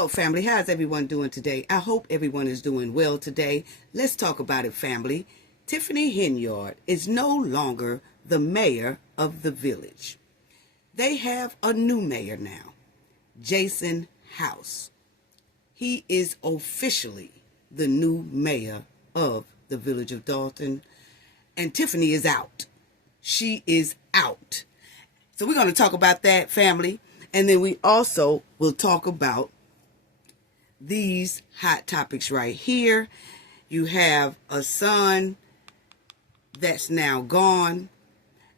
Hello, family. How's everyone doing today? I hope everyone is doing well today. Let's talk about it, family. Tiffany Henyard is no longer the mayor of the village. They have a new mayor now, Jason House. He is officially the new mayor of the village of Dolton, and Tiffany is out. She is out. So we're going to talk about that, family, and then we also will talk about these hot topics right here. You have a son that's now gone,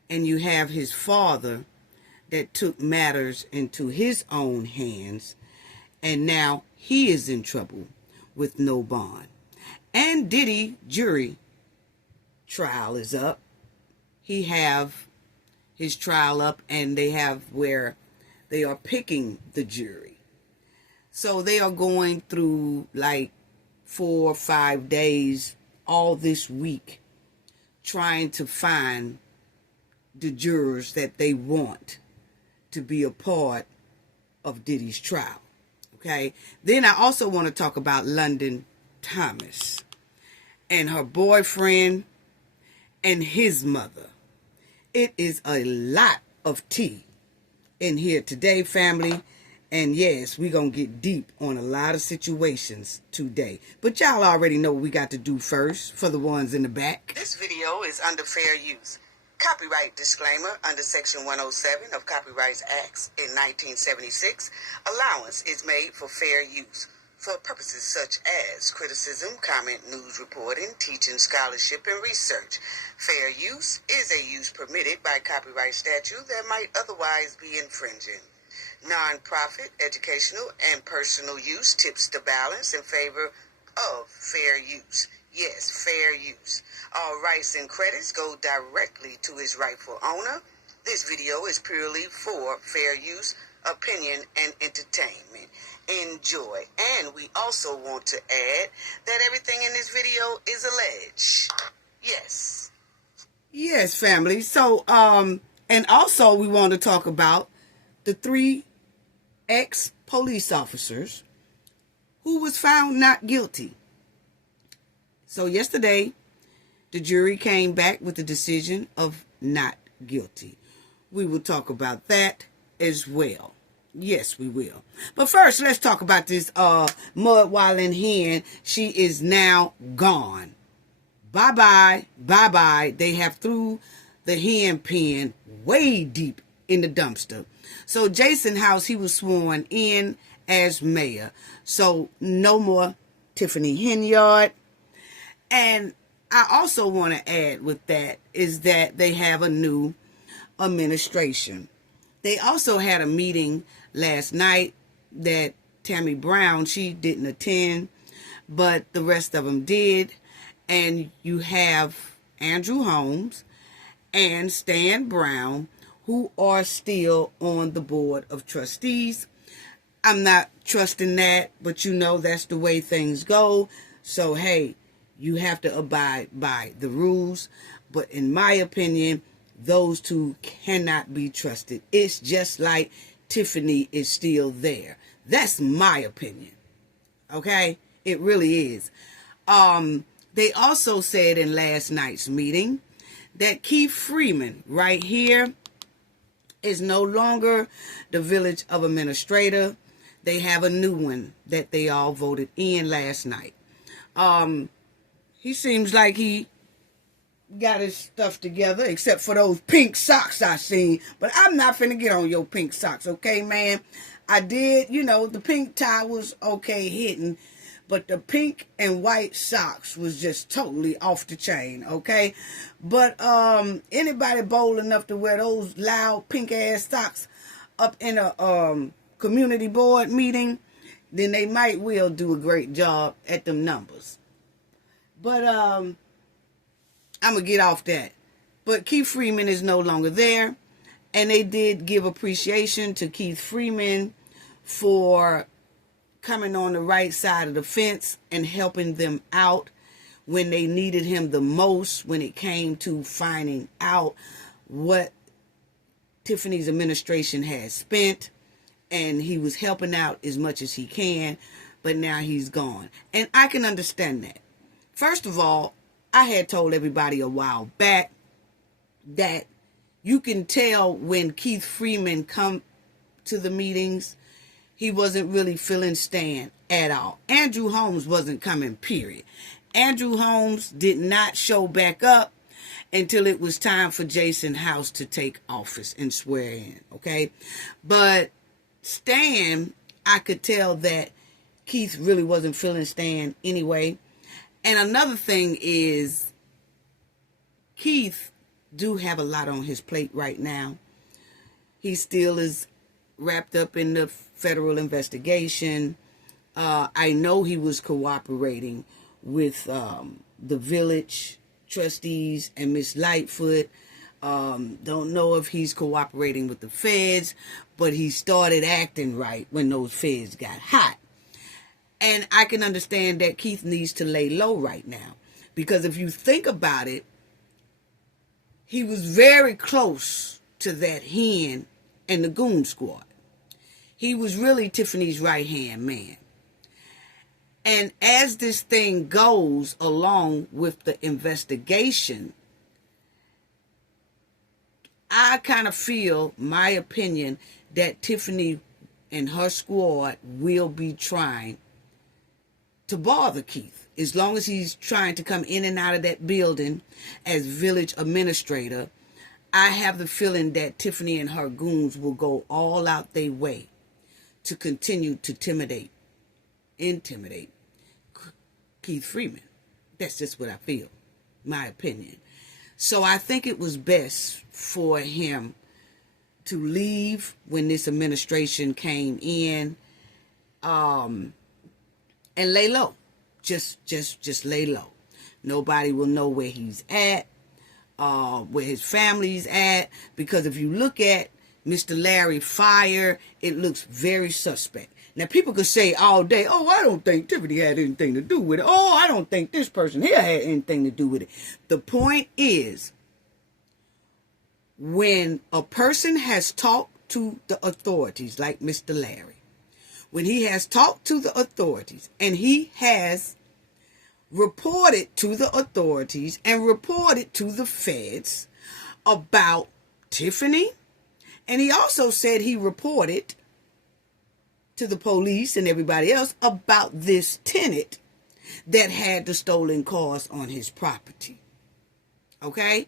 and you have his father that took matters into his own hands, and now he is in trouble with no bond. And Diddy jury trial is up. He have his trial up, and they have where they are picking the jury. So they are going through like 4 or 5 days all this week trying to find the jurors that they want to be a part of Diddy's trial. Okay. Then I also want to talk about London Thomas and her boyfriend and his mother. It is a lot of tea in here today, family. And yes, we're going to get deep on a lot of situations today. But y'all already know what we got to do first for the ones in the back. This video is under fair use. Copyright disclaimer under Section 107 of Copyright Acts in 1976. Allowance is made for fair use for purposes such as criticism, comment, news reporting, teaching, scholarship, and research. Fair use is a use permitted by copyright statute that might otherwise be infringing. Non-profit, educational, and personal use tips the balance in favor of fair use. Yes, fair use. All rights and credits go directly to its rightful owner. This video is purely for fair use, opinion, and entertainment. Enjoy. And we also want to add that everything in this video is alleged. Yes. Yes, family. So, and also we want to talk about the 3 ex-police officers who was found not guilty. So yesterday, the jury came back with the decision of not guilty. We will talk about that as well. Yes, we will. But first, let's talk about this mud-wallin' hen. She is now gone. Bye-bye. Bye-bye. They have threw the hen pen way deep in the dumpster. So Jason House, he was sworn in as mayor. So no more Tiffany Henyard. And I also want to add with that is that they have a new administration. They also had a meeting last night that Tammy Brown, she didn't attend, but the rest of them did. And you have Andrew Holmes and Stan Brown, who are still on the board of trustees. I'm not trusting that, but you know that's the way things go. So, hey, you have to abide by the rules. But in my opinion, those two cannot be trusted. It's just like Tiffany is still there. That's my opinion. Okay? It really is. They also said in last night's meeting that Keith Freeman right here is no longer the village of administrator. They have a new one that they all voted in last night. He seems like he got his stuff together, except for those pink socks I seen. But I'm not finna get on your pink socks, okay, man? I did, the pink tie was okay hitting, but the pink and white socks was just totally off the chain, okay? But anybody bold enough to wear those loud pink-ass socks up in a community board meeting, then they might will do a great job at them numbers. But I'm going to get off that. But Keith Freeman is no longer there. And they did give appreciation to Keith Freeman for coming on the right side of the fence and helping them out when they needed him the most when it came to finding out what Tiffany's administration had spent and he was helping out as much as he can, but now he's gone. And I can understand that. First of all, I had told everybody a while back that you can tell when Keith Freeman come to the meetings, he wasn't really feeling Stan at all. Andrew Holmes wasn't coming, period. Andrew Holmes did not show back up until it was time for Jason House to take office and swear in, okay? But Stan, I could tell that Keith really wasn't feeling Stan anyway. And another thing is, Keith do have a lot on his plate right now. He still is wrapped up in the federal investigation. I know he was cooperating with the village trustees and Miss Lightfoot. Don't know if he's cooperating with the feds, but he started acting right when those feds got hot. And I can understand that Keith needs to lay low right now, because if you think about it, he was very close to that hen and the goon squad. He was really Tiffany's right-hand man. And as this thing goes along with the investigation, I kind of feel, my opinion, that Tiffany and her squad will be trying to bother Keith. As long as he's trying to come in and out of that building as village administrator, I have the feeling that Tiffany and her goons will go all out their way to continue to intimidate Keith Freeman. That's just what I feel, my opinion. So I think it was best for him to leave when this administration came in, and lay low. Just lay low. Nobody will know where he's at, where his family's at, because if you look at Mr. Larry fire, it looks very suspect. Now, people could say all day, oh, I don't think Tiffany had anything to do with it. Oh, I don't think this person here had anything to do with it. The point is, when a person has talked to the authorities, like Mr. Larry, when he has talked to the authorities and he has reported to the authorities and reported to the feds about Tiffany, and he also said he reported to the police and everybody else about this tenant that had the stolen cars on his property. Okay?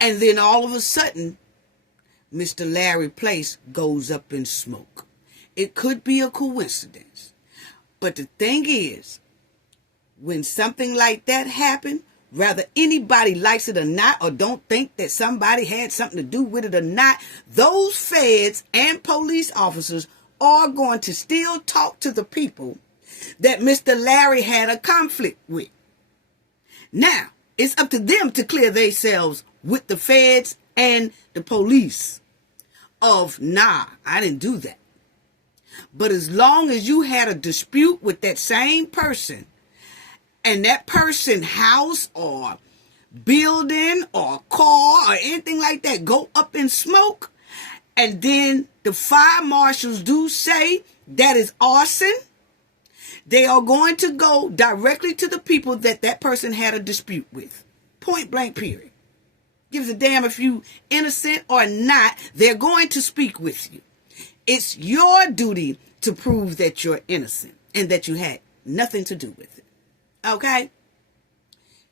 And then all of a sudden, Mr. Larry Place goes up in smoke. It could be a coincidence. But the thing is, when something like that happened, whether anybody likes it or not, or don't think that somebody had something to do with it or not, those feds and police officers are going to still talk to the people that Mr. Larry had a conflict with. Now, it's up to them to clear themselves with the feds and the police of, nah, I didn't do that. But as long as you had a dispute with that same person, and that person's house or building or car or anything like that go up in smoke, and then the fire marshals do say that is arson, they are going to go directly to the people that that person had a dispute with. Point blank, period. Gives a damn if you innocent or not, they're going to speak with you. It's your duty to prove that you're innocent and that you had nothing to do with it. Okay?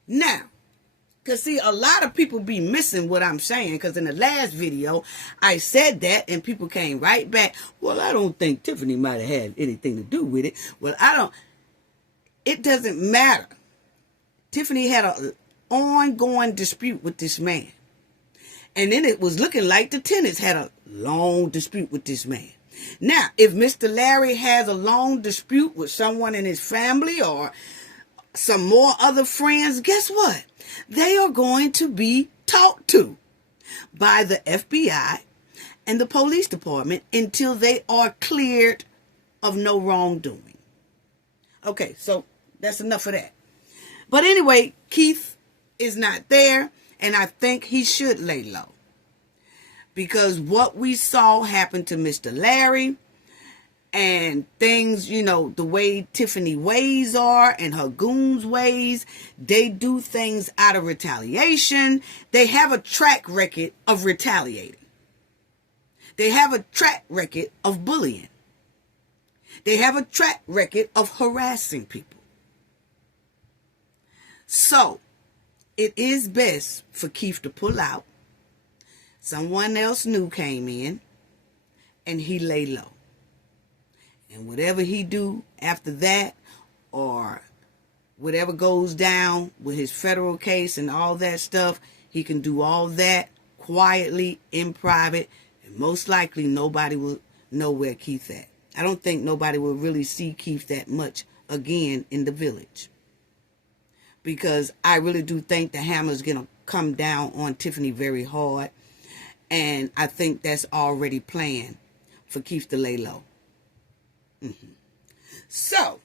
Now, because see, a lot of people be missing what I'm saying, because in the last video, I said that, and people came right back, well, I don't think Tiffany might have had anything to do with it. Well, it doesn't matter. Tiffany had an ongoing dispute with this man. And then it was looking like the tenants had a long dispute with this man. Now, if Mr. Larry has a long dispute with someone in his family or some more other friends, guess what? They are going to be talked to by the FBI and the police department until they are cleared of no wrongdoing. Okay, so that's enough of that. But anyway, Keith is not there, and I think he should lay low. Because what we saw happen to Mr. Larry, and things, you know, the way Tiffany ways are and her goons ways, they do things out of retaliation. They have a track record of retaliating. They have a track record of bullying. They have a track record of harassing people. So it is best for Keith to pull out. Someone else new came in and he lay low. And whatever he do after that, or whatever goes down with his federal case and all that stuff, he can do all that quietly in private, and most likely nobody will know where Keith at. I don't think nobody will really see Keith that much again in the village, because I really do think the hammer's gonna come down on Tiffany very hard, and I think that's already planned for Keith to lay low. So,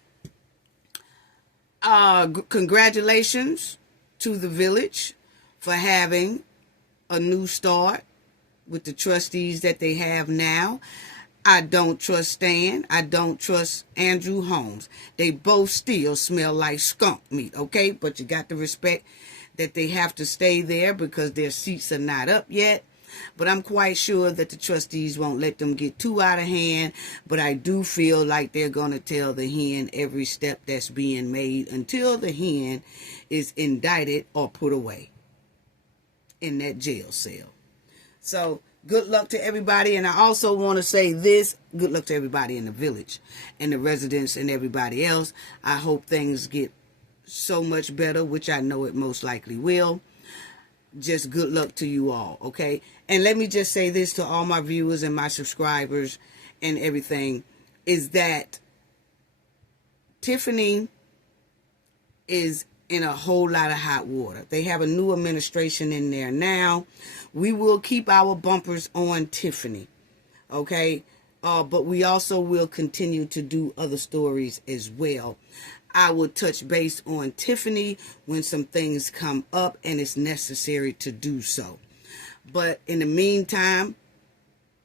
congratulations to the village for having a new start with the trustees that they have now. I don't trust Stan. I don't trust Andrew Holmes. They both still smell like skunk meat, okay? But you got to respect that they have to stay there because their seats are not up yet. But I'm quite sure that the trustees won't let them get too out of hand. But I do feel like they're going to tell the hen every step that's being made until the hen is indicted or put away in that jail cell. So good luck to everybody. And I also want to say this, good luck to everybody in the village and the residents and everybody else. I hope things get so much better, which I know it most likely will. Just good luck to you all, okay? And let me just say this to all my viewers and my subscribers and everything, is that Tiffany is in a whole lot of hot water. They have a new administration in there now. We will keep our bumpers on Tiffany, okay? But we also will continue to do other stories as well. I will touch base on Tiffany when some things come up and it's necessary to do so. But in the meantime,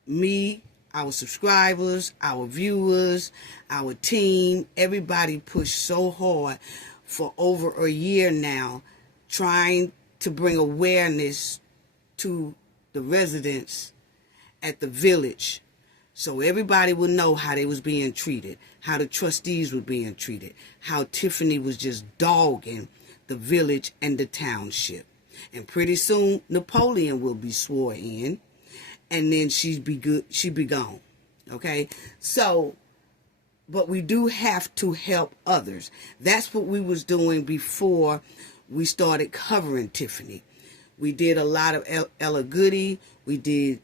me, our subscribers, our viewers, our team, everybody pushed so hard for over a year now, trying to bring awareness to the residents at the village, so everybody would know how they was being treated, how the trustees were being treated, how Tiffany was just dogging the village and the township. And pretty soon Napoleon will be sworn in, and then she'd be gone. Okay? So, but we do have to help others. That's what we was doing before we started covering Tiffany. We did a lot of Ella Goody. We did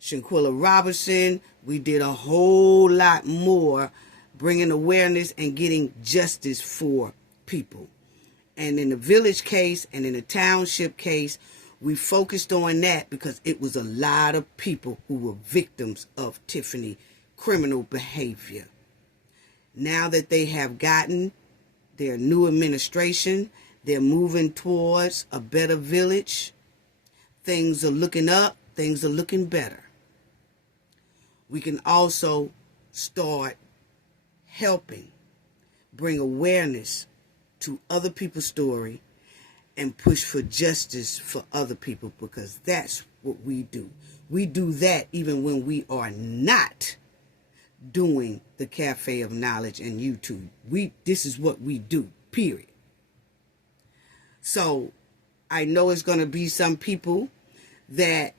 Smokey Robinson. We did a whole lot more, bringing awareness and getting justice for people. And in the village case and in the township case, we focused on that because it was a lot of people who were victims of Tiffany criminal behavior. Now that they have gotten their new administration, they're moving towards a better village. Things are looking up. Things are looking better. We can also start helping bring awareness to other people's story and push for justice for other people, because that's what we do. We do that even when we are not doing the Cafe of Knowledge and YouTube. This is what we do, period. So I know it's going to be some people that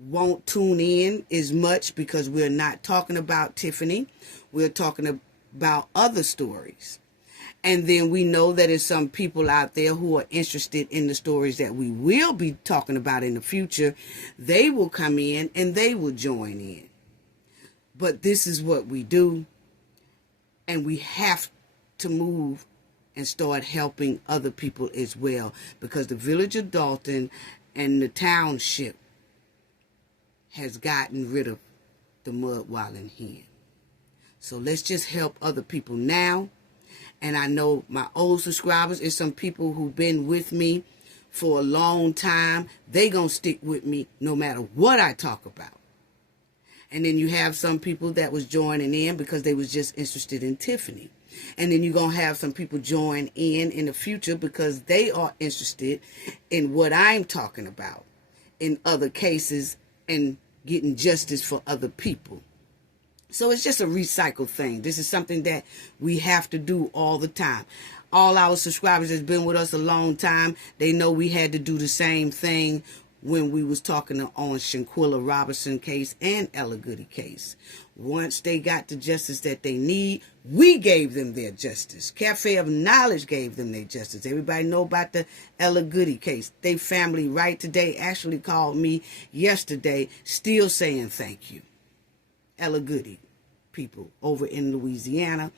won't tune in as much because we're not talking about Tiffany. We're talking about other stories. And then we know that there's some people out there who are interested in the stories that we will be talking about in the future. They will come in and they will join in. But this is what we do. And we have to move and start helping other people as well. Because the village of Dolton and the township has gotten rid of the mud-walling hen. So let's just help other people now. And I know my old subscribers is some people who've been with me for a long time. They gonna stick with me no matter what I talk about. And then you have some people that was joining in because they was just interested in Tiffany. And then you're going to have some people join in the future because they are interested in what I'm talking about in other cases and getting justice for other people. So it's just a recycled thing. This is something that we have to do all the time. All our subscribers that's been with us a long time, they know we had to do the same thing when we was talking on Smokey Robinson case and Ella Goody case. Once they got the justice that they need, we gave them their justice. Cafe of Knowledge gave them their justice. Everybody know about the Ella Goody case. They family right today actually called me yesterday still saying thank you. Ella Goody people over in Louisiana.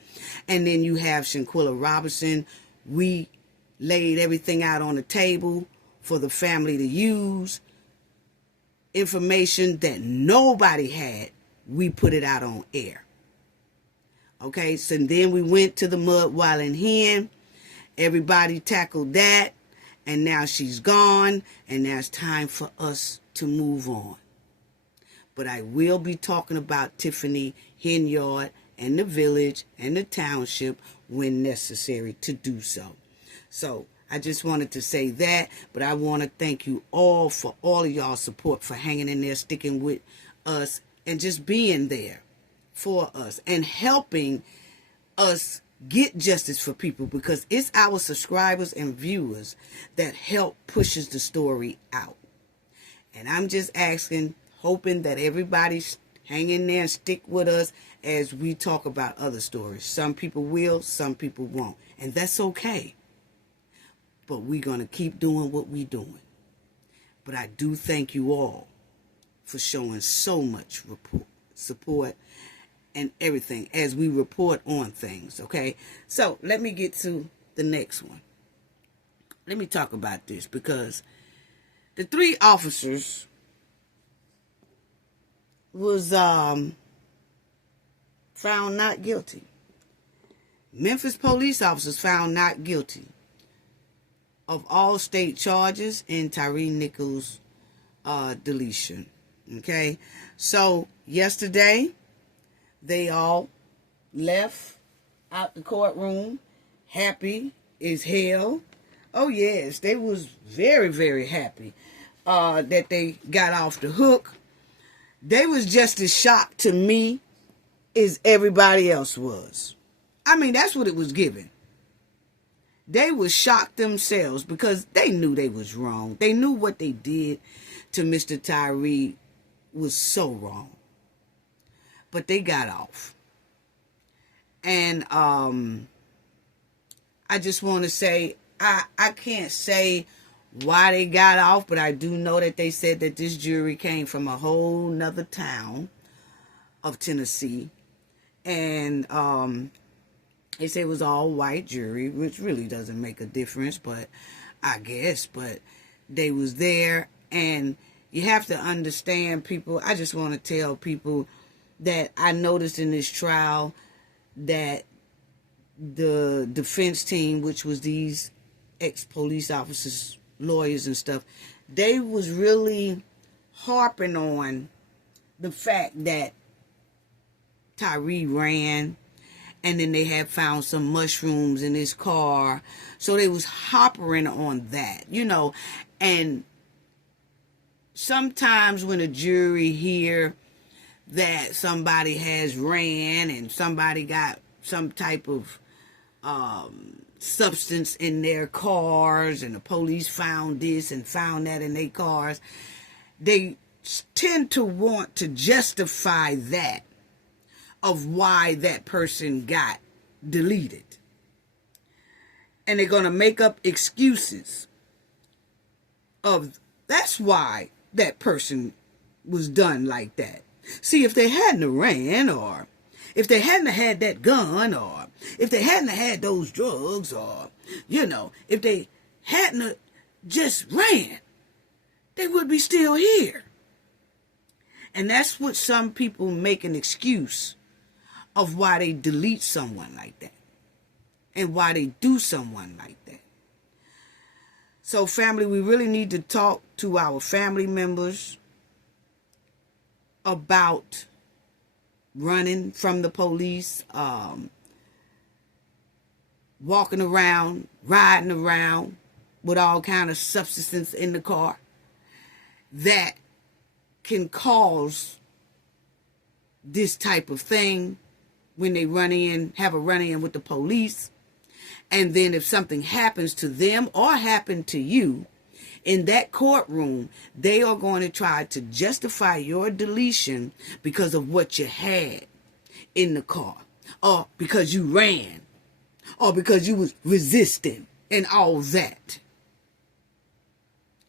And then you have Smokey Robinson. We laid everything out on the table for the family to use. Information that nobody had, we put it out on air. Okay, so then we went to the Mud Wildin' Hen. Everybody tackled that. And now she's gone. And now it's time for us to move on. But I will be talking about Tiffany Henyard and the village and the township when necessary to do so. So I just wanted to say that, but I want to thank you all for all of y'all support, for hanging in there, sticking with us, and just being there for us and helping us get justice for people, because it's our subscribers and viewers that help pushes the story out. And I'm just asking, hoping that everybody's hang in there and stick with us as we talk about other stories. Some people will, some people won't. And that's okay. But we're going to keep doing what we're doing. But I do thank you all for showing so much support and everything as we report on things, okay? So let me get to the next one. Let me talk about this, because the 3 officers was found not guilty. Memphis police officers found not guilty of all state charges in Tyre Nichols' deletion. Okay, so yesterday they all left out the courtroom happy as hell. Oh yes, they was very, very happy that they got off the hook. They was just as shocked to me as everybody else was. I mean, that's what it was given. They was shocked themselves because they knew they was wrong. They knew what they did to Mr. Tyre was so wrong. But they got off. And I just want to say, I can't say why they got off, but I do know that they said that this jury came from a whole nother town of Tennessee. And they said it was all white jury, which really doesn't make a difference, but I guess. But they was there, and you have to understand, people. I just want to tell people that I noticed in this trial that the defense team, which was these ex-police officers, lawyers and stuff, they was really harping on the fact that Tyre ran, and then they had found some mushrooms in his car. So they was hoppering on that, you know. And sometimes when a jury hear that somebody has ran and somebody got some type of substance in their cars, and the police found this and found that in their cars, they tend to want to justify that of why that person got deleted. And they're going to make up excuses of that's why that person was done like that. See, if they hadn't ran, or if they hadn't had that gun, or if they hadn't had those drugs, or, you know, if they hadn't just ran, they would be still here. And that's what some people make an excuse of why they delete someone like that and why they do someone like that. So, family, we really need to talk to our family members about running from the police, walking around, riding around with all kind of substances in the car that can cause this type of thing when they have a run-in with the police. And then if something happens to them or happen to you in that courtroom, they are going to try to justify your deletion because of what you had in the car, or because you ran, or because you was resisting, and all that.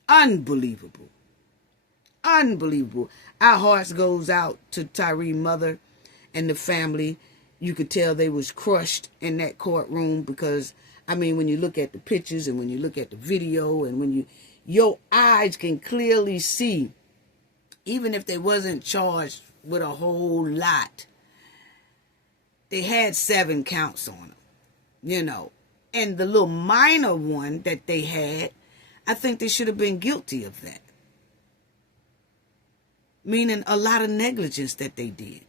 Unbelievable. Unbelievable. Our hearts goes out to Tyre's mother and the family. You could tell they was crushed in that courtroom because, I mean, when you look at the pictures and when you look at the video and when your eyes can clearly see, even if they wasn't charged with a whole lot, they had 7 counts on them, you know. And the little minor one that they had, I think they should have been guilty of that. Meaning a lot of negligence that they did.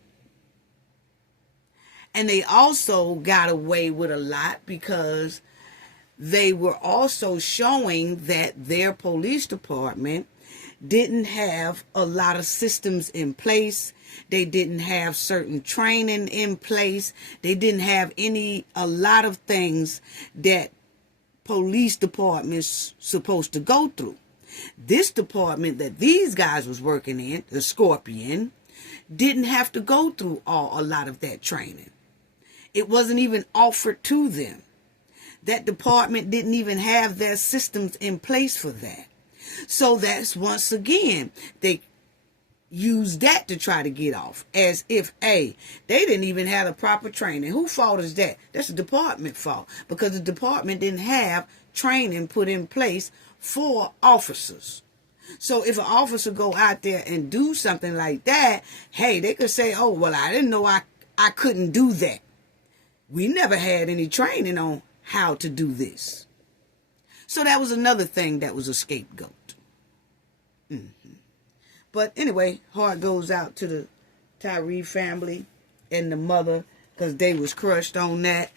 And they also got away with a lot because they were also showing that their police department didn't have a lot of systems in place. They didn't have certain training in place. They didn't have a lot of things that police departments supposed to go through. This department that these guys was working in, the Scorpion, didn't have to go through a lot of that training. It wasn't even offered to them. That department didn't even have their systems in place for that. So that's, once again, they use that to try to get off, as if, hey, they didn't even have the proper training. Whose fault is that? That's the department fault, because the department didn't have training put in place for officers. So if an officer go out there and do something like that, hey, they could say, oh, well, I didn't know I couldn't do that. We never had any training on how to do this. So that was another thing that was a scapegoat. But anyway, heart goes out to the Tyre family and the mother, because they was crushed on that.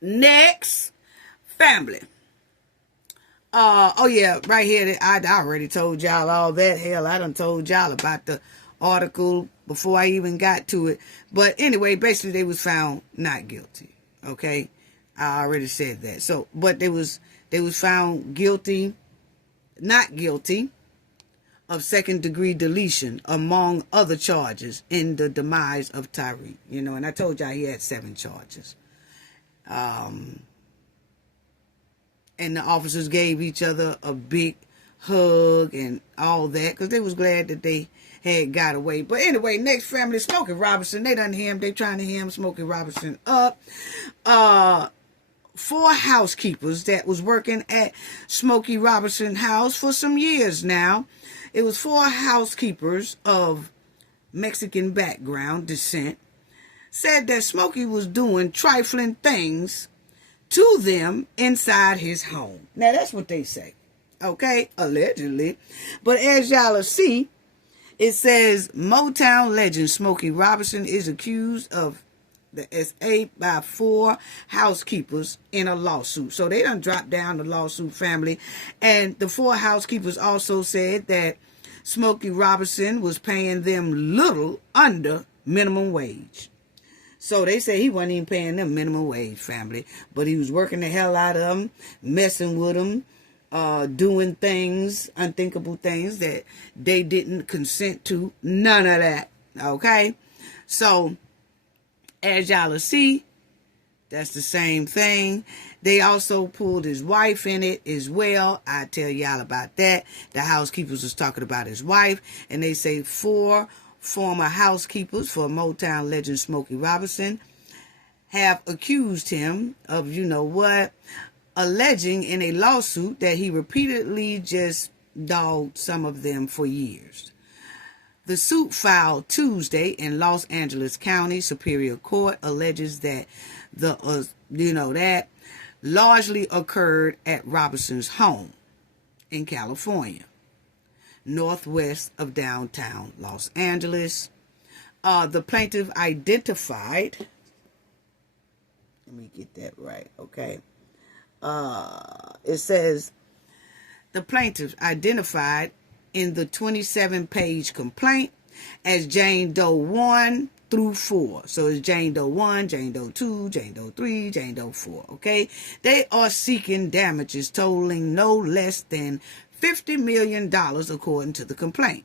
Next, family. Oh yeah, right here, I already told y'all all that. Hell, I done told y'all about the article before I even got to it. But anyway, basically they was found not guilty. Okay, I already said that. So, but they was found not guilty of 2nd-degree deletion, among other charges, in the demise of Tyre. You know, and I told y'all he had 7 charges. And the officers gave each other a big hug and all that, because they was glad that they had got away. But anyway, next family, Smokey Robinson. They done him. They trying to hem Smokey Robinson up. 4 housekeepers that was working at Smokey Robinson house for some years now. It was 4 housekeepers of Mexican background, descent, said that Smokey was doing trifling things to them inside his home. Now, that's what they say. Okay? Allegedly. But as y'all will see, it says Motown legend Smokey Robinson is accused of the SA by 4 housekeepers in a lawsuit. So they done dropped down the lawsuit, family. And the 4 housekeepers also said that Smokey Robinson was paying them little under minimum wage. So they say he wasn't even paying them minimum wage, family. But he was working the hell out of them, messing with them, doing things, unthinkable things that they didn't consent to. None of that. Okay? So, as y'all will see, that's the same thing. They also pulled his wife in it as well. I tell y'all about that. The housekeepers was talking about his wife. And they say 4 former housekeepers for Motown legend Smokey Robinson have accused him of, you know what, alleging in a lawsuit that he repeatedly just dogged some of them for years. The suit filed Tuesday in Los Angeles County Superior Court alleges that that largely occurred at Robinson's home in California, northwest of downtown Los Angeles. The plaintiff identified, let me get that right, okay. It says, the plaintiff identified in the 27-page complaint as Jane Doe 1 through 4. So it's Jane Doe 1, Jane Doe 2, Jane Doe 3, Jane Doe 4, okay? They are seeking damages totaling no less than $50 million according to the complaint.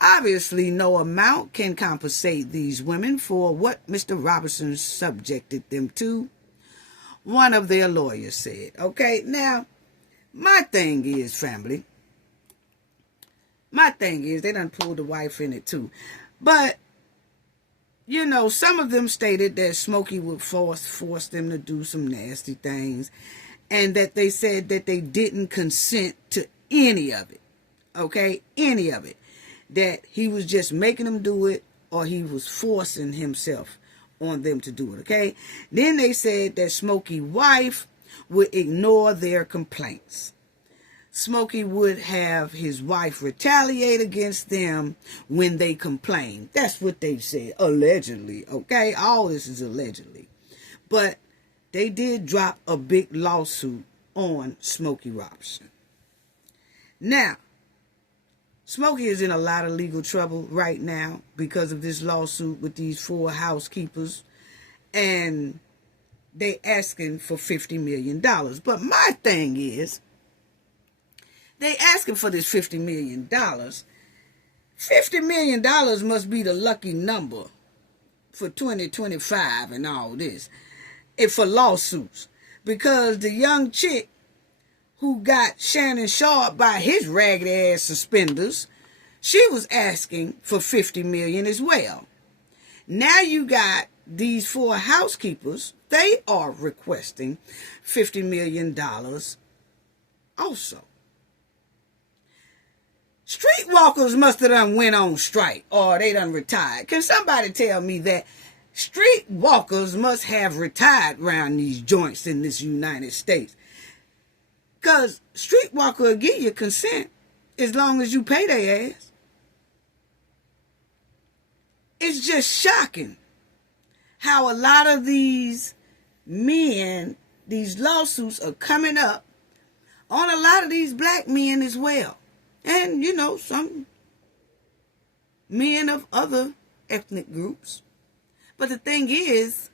Obviously, no amount can compensate these women for what Mr. Robinson subjected them to, one of their lawyers said. Okay, now, my thing is, family, they done pulled the wife in it too. But, you know, some of them stated that Smokey would force them to do some nasty things, and that they said that they didn't consent to any of it. Okay, any of it. That he was just making them do it, or he was forcing himself on them to do it, okay? Then they said that Smokey's wife would ignore their complaints. Smokey would have his wife retaliate against them when they complained. That's what they said, allegedly, okay? All this is allegedly. But they did drop a big lawsuit on Smokey Robinson. Now, Smokey is in a lot of legal trouble right now because of this lawsuit with these 4 housekeepers, and they asking for $50 million. But my thing is, they asking for this $50 million. $50 million must be the lucky number for 2025 and all this, and for lawsuits, because the young chick who got Shannon Sharp by his ragged ass suspenders, she was asking for $50 million as well. Now you got these 4 housekeepers, they are requesting $50 million also. Streetwalkers must have done went on strike, or they done retired. Can somebody tell me that? Streetwalkers must have retired around these joints in this United States. Because streetwalker will give you consent as long as you pay their ass. It's just shocking how a lot of these men, these lawsuits are coming up on a lot of these black men as well. And, you know, some men of other ethnic groups. But the thing is,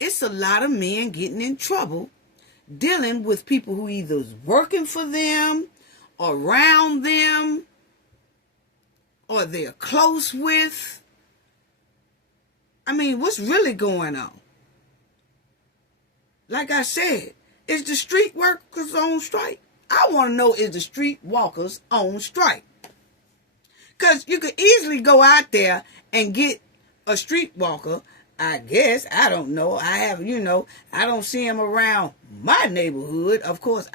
it's a lot of men getting in trouble dealing with people who either is working for them, around them, or they're close with. I mean, what's really going on? Like I said, is the street workers on strike? I want to know, is the street walkers on strike? Because you could easily go out there and get a street walker, I guess. I don't know. I don't see them around my neighborhood. Of course,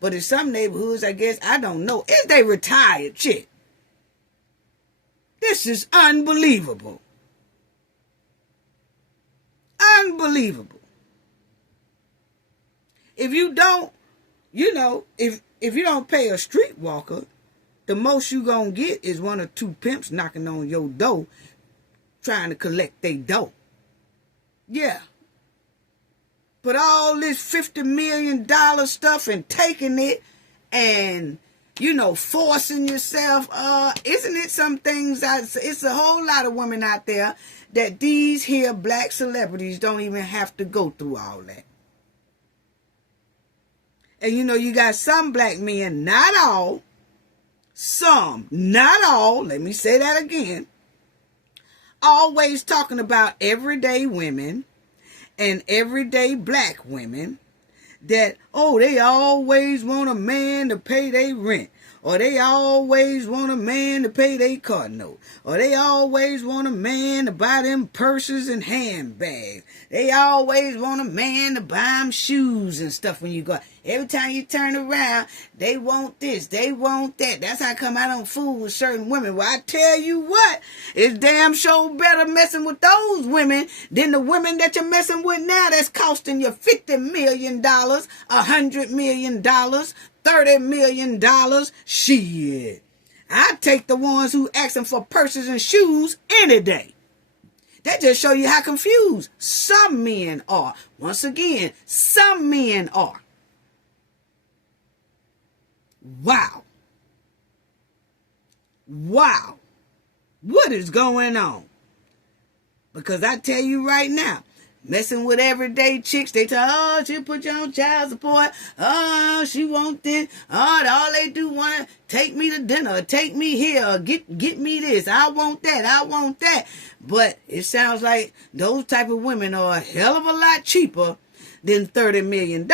but in some neighborhoods, I guess, I don't know. Is they retired chick? This is unbelievable. Unbelievable. If you don't, if you don't pay a street walker, the most you gonna get is 1 or 2 pimps knocking on your door trying to collect their dough. Yeah. But all this $50 million stuff and taking it and, forcing yourself, isn't it some things, it's a whole lot of women out there that these here black celebrities don't even have to go through all that. And you got some black men, not all, some, not all, let me say that again, always talking about everyday women and everyday black women that, they always want a man to pay their rent, or they always want a man to pay their car note, or they always want a man to buy them purses and handbags. They always want a man to buy them shoes and stuff when you go. Every time you turn around, they want this, they want that. That's how come I don't fool with certain women. Well, I tell you what, it's damn sure better messing with those women than the women that you're messing with now that's costing you $50 million, $100 million, $30 million. Shit. I take the ones who asking for purses and shoes any day. That just show you how confused some men are. Once again, some men are. Wow. Wow. What is going on? Because I tell you right now, messing with everyday chicks, they tell, oh, she put you on child support. Oh, she want this. Oh, all they do want to take me to dinner, or take me here, or get me this. I want that. I want that. But it sounds like those type of women are a hell of a lot cheaper than $30 million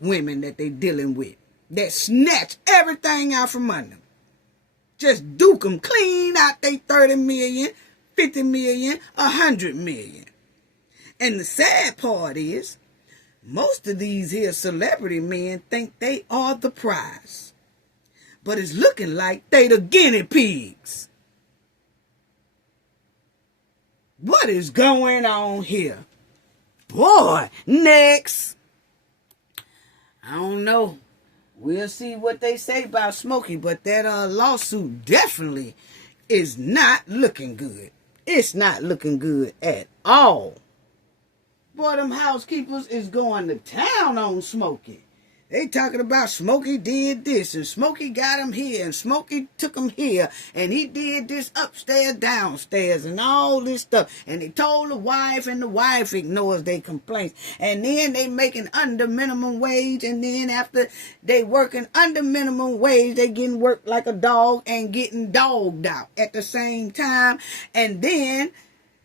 women that they dealing with, that snatch everything out from under them. Just duke them clean out they 30 million, 50 million, 100 million. And the sad part is, most of these here celebrity men think they are the prize. But it's looking like they the guinea pigs. What is going on here? Boy, next. I don't know. We'll see what they say about Smokey, but that lawsuit definitely is not looking good. It's not looking good at all. Boy, them housekeepers is going to town on Smokey. They talking about Smokey did this, and Smokey got him here, and Smokey took him here, and he did this upstairs, downstairs, and all this stuff. And they told the wife, and the wife ignores their complaints. And then they making under minimum wage, and then after they working under minimum wage, they getting worked like a dog and getting dogged out at the same time. And then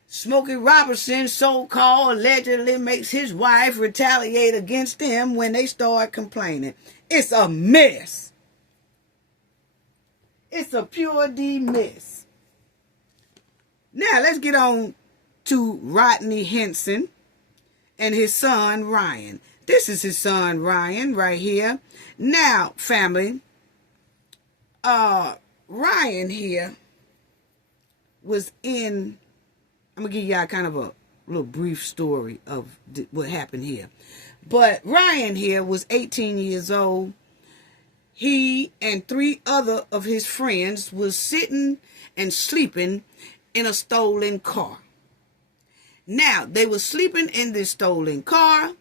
Smokey Robinson, so-called, allegedly makes his wife retaliate against them when they start complaining. It's a mess. It's a pure D mess. Now, let's get on to Rodney Hinton and his son, Ryan. This is his son, Ryan, right here. Now, family, Ryan here was in... I'm going to give y'all kind of a little brief story of what happened here. But Ryan here was 18 years old. He and 3 other of his friends was sitting and sleeping in a stolen car. Now, they were sleeping in this stolen car.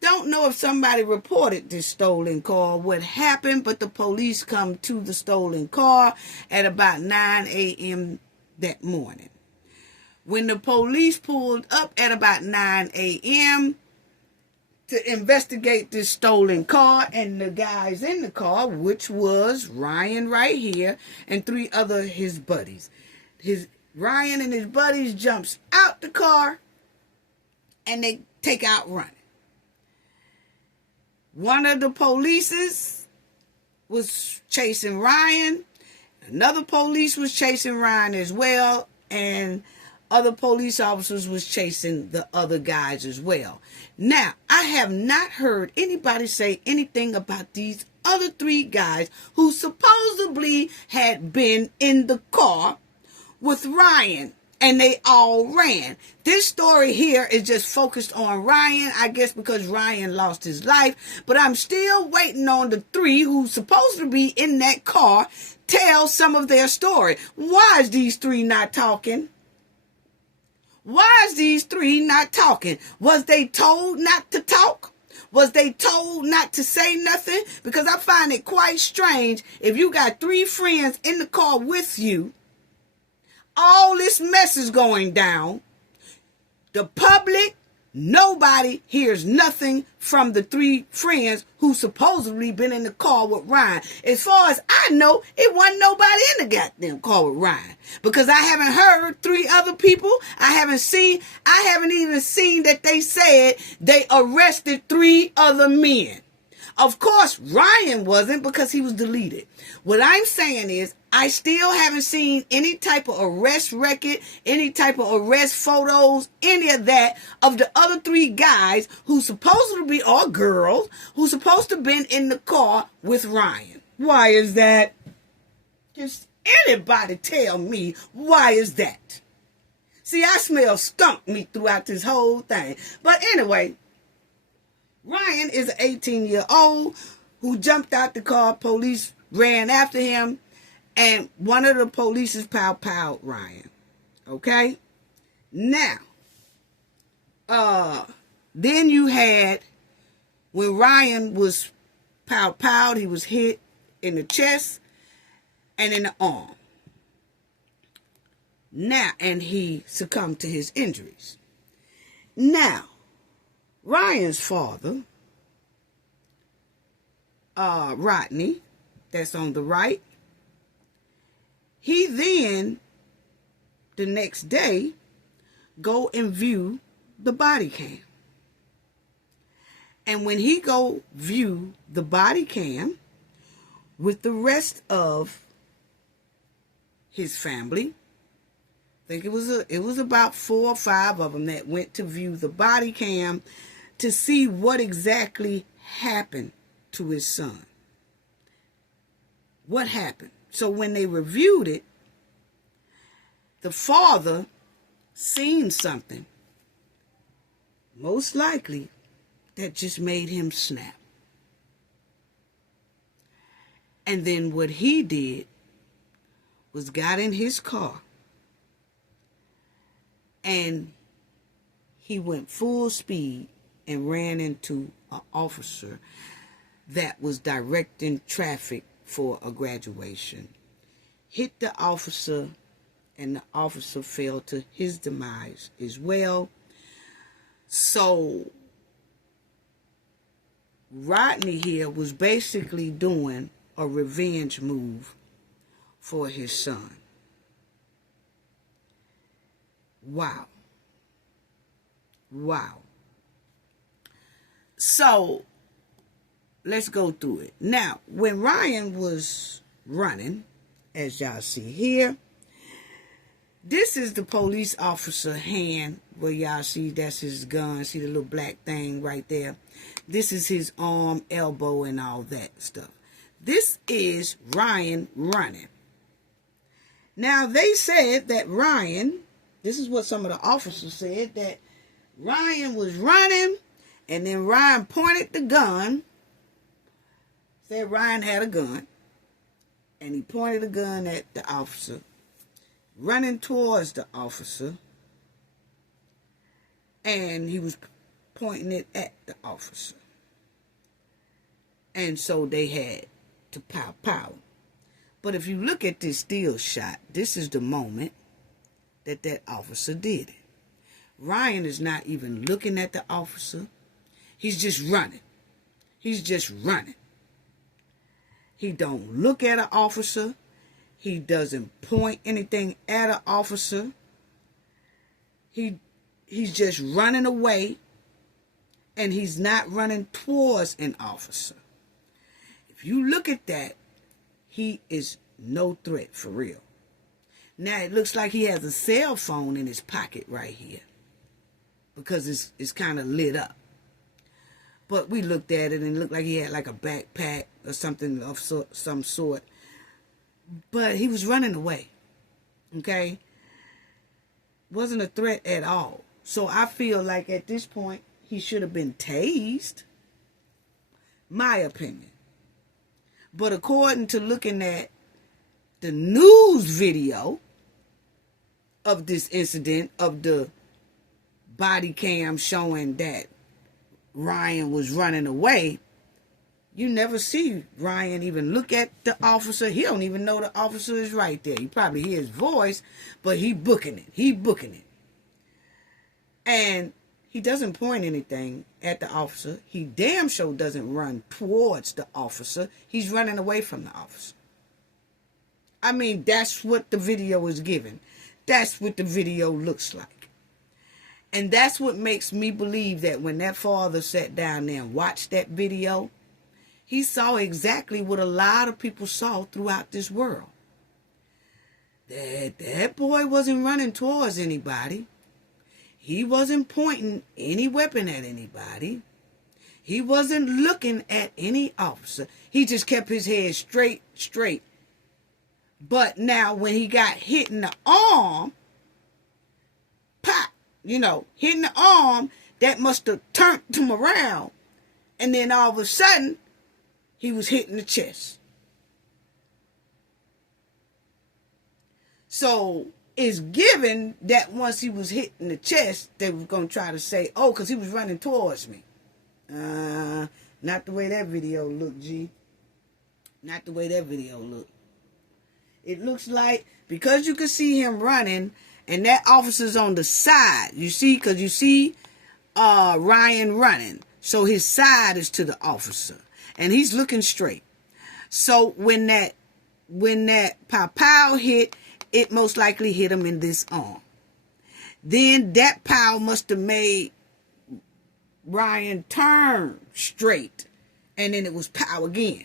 Don't know if somebody reported this stolen car, what happened, but the police come to the stolen car at about 9 a.m. that morning. When the police pulled up at about 9 a.m. to investigate this stolen car, and the guys in the car, which was Ryan right here and 3 other his buddies. Ryan and his buddies jumps out the car and they take out running. One of the polices was chasing Ryan. Another police was chasing Ryan as well, and other police officers was chasing the other guys as well. Now, I have not heard anybody say anything about these other 3 guys who supposedly had been in the car with Ryan, and they all ran. This story here is just focused on Ryan, I guess because Ryan lost his life, but I'm still waiting on the 3 who's supposed to be in that car tell some of their story. Why is these 3 not talking? Why is these 3 not talking? Was they told not to talk? Was they told not to say nothing? Because I find it quite strange if you got 3 friends in the car with you, all this mess is going down, the public, nobody hears nothing from the 3 friends who supposedly been in the car with Ryan. As far as I know, it wasn't nobody in the goddamn car with Ryan. Because I haven't heard 3 other people. I haven't even seen that they said they arrested 3 other men. Of course, Ryan wasn't, because he was deleted. What I'm saying is, I still haven't seen any type of arrest record, any type of arrest photos, any of that of the other 3 guys who supposed to be, or girls, who supposed to have been in the car with Ryan. Why is that? Just anybody tell me, why is that? See, I smell skunk meat throughout this whole thing. But anyway, Ryan is an 18-year-old who jumped out the car. Police ran after him. And one of the police's pow Ryan. Okay? Now, then you had, when Ryan was powed, he was hit in the chest and in the arm. Now, and he succumbed to his injuries. Now, Ryan's father, Rodney, that's on the right, he then, the next day, go and view the body cam. And when he go view the body cam with the rest of his family, I think it was about 4 or 5 of them that went to view the body cam to see what exactly happened to his son. What happened? So when they reviewed it, the father seen something, most likely, that just made him snap. And then what he did was got in his car and he went full speed and ran into an officer that was directing traffic for a graduation. Hit the officer, and the officer fell to his demise as well. So Rodney here was basically doing a revenge move for his son. Wow. Wow. So let's go through it. Now, when Ryan was running, as y'all see here, this is the police officer hand where y'all see that's his gun. See the little black thing right there? This is his arm, elbow, and all that stuff. This is Ryan running. Now, they said that Ryan, this is what some of the officers said, that Ryan was running, and then Ryan pointed the gun, said Ryan had a gun, and he pointed the gun at the officer, running towards the officer, and he was pointing it at the officer. And so they had to pow. But if you look at this still shot, this is the moment that that officer did it. Ryan is not even looking at the officer. He's just running. He's just running. He don't look at an officer. He doesn't point anything at an officer. He's just running away, and he's not running towards an officer. If you look at that, he is no threat for real. Now, it looks like he has a cell phone in his pocket right here because it's kind of lit up. But we looked at it and it looked like he had like a backpack or something of some sort. But he was running away, okay? Wasn't a threat at all. So I feel like at this point, he should have been tased. My opinion. But according to looking at the news video of this incident, of the body cam showing that Ryan was running away, you never see Ryan even look at the officer. He don't even know the officer is right there. You probably hear his voice, but he booking it. He booking it. And he doesn't point anything at the officer. He damn sure doesn't run towards the officer. He's running away from the officer. I mean, that's what the video is giving. That's what the video looks like. And that's what makes me believe that when that father sat down there and watched that video, he saw exactly what a lot of people saw throughout this world. That boy wasn't running towards anybody. He wasn't pointing any weapon at anybody. He wasn't looking at any officer. He just kept his head straight. But now when he got hit in the arm, pop, hitting the arm, that must have turned him around. And then all of a sudden, he was hit in the chest. So it's given that once he was hit in the chest, they were going to try to say, oh, because he was running towards me. Not the way that video looked, G. Not the way that video looked. It looks like, because you can see him running, and that officer's on the side. You see, because you see Ryan running. So his side is to the officer. And he's looking straight. So when that pow hit, it most likely hit him in this arm. Then that pow must have made Ryan turn straight. And then it was pow again.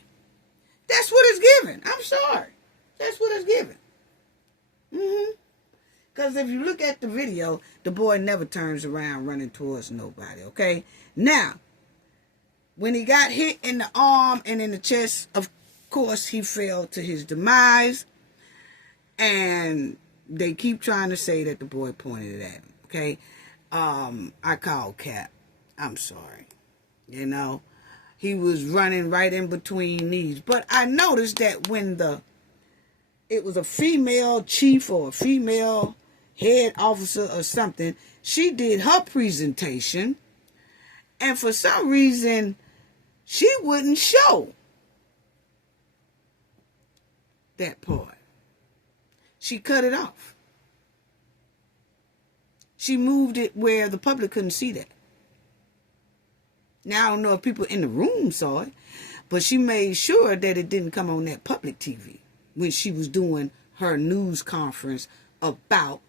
That's what it's given. I'm sorry. That's what it's given. Because if you look at the video, the boy never turns around running towards nobody, okay? Now, when he got hit in the arm and in the chest, of course, he fell to his demise. And they keep trying to say that the boy pointed it at him, okay? I call cap. I'm sorry. You know, he was running right in between these. But I noticed that when it was a female chief or a female head officer or something, she did her presentation, and for some reason she wouldn't show that part. She cut it off. She moved it where the public couldn't see that. Now I don't know if people in the room saw it, but she made sure that it didn't come on that public TV when she was doing her news conference about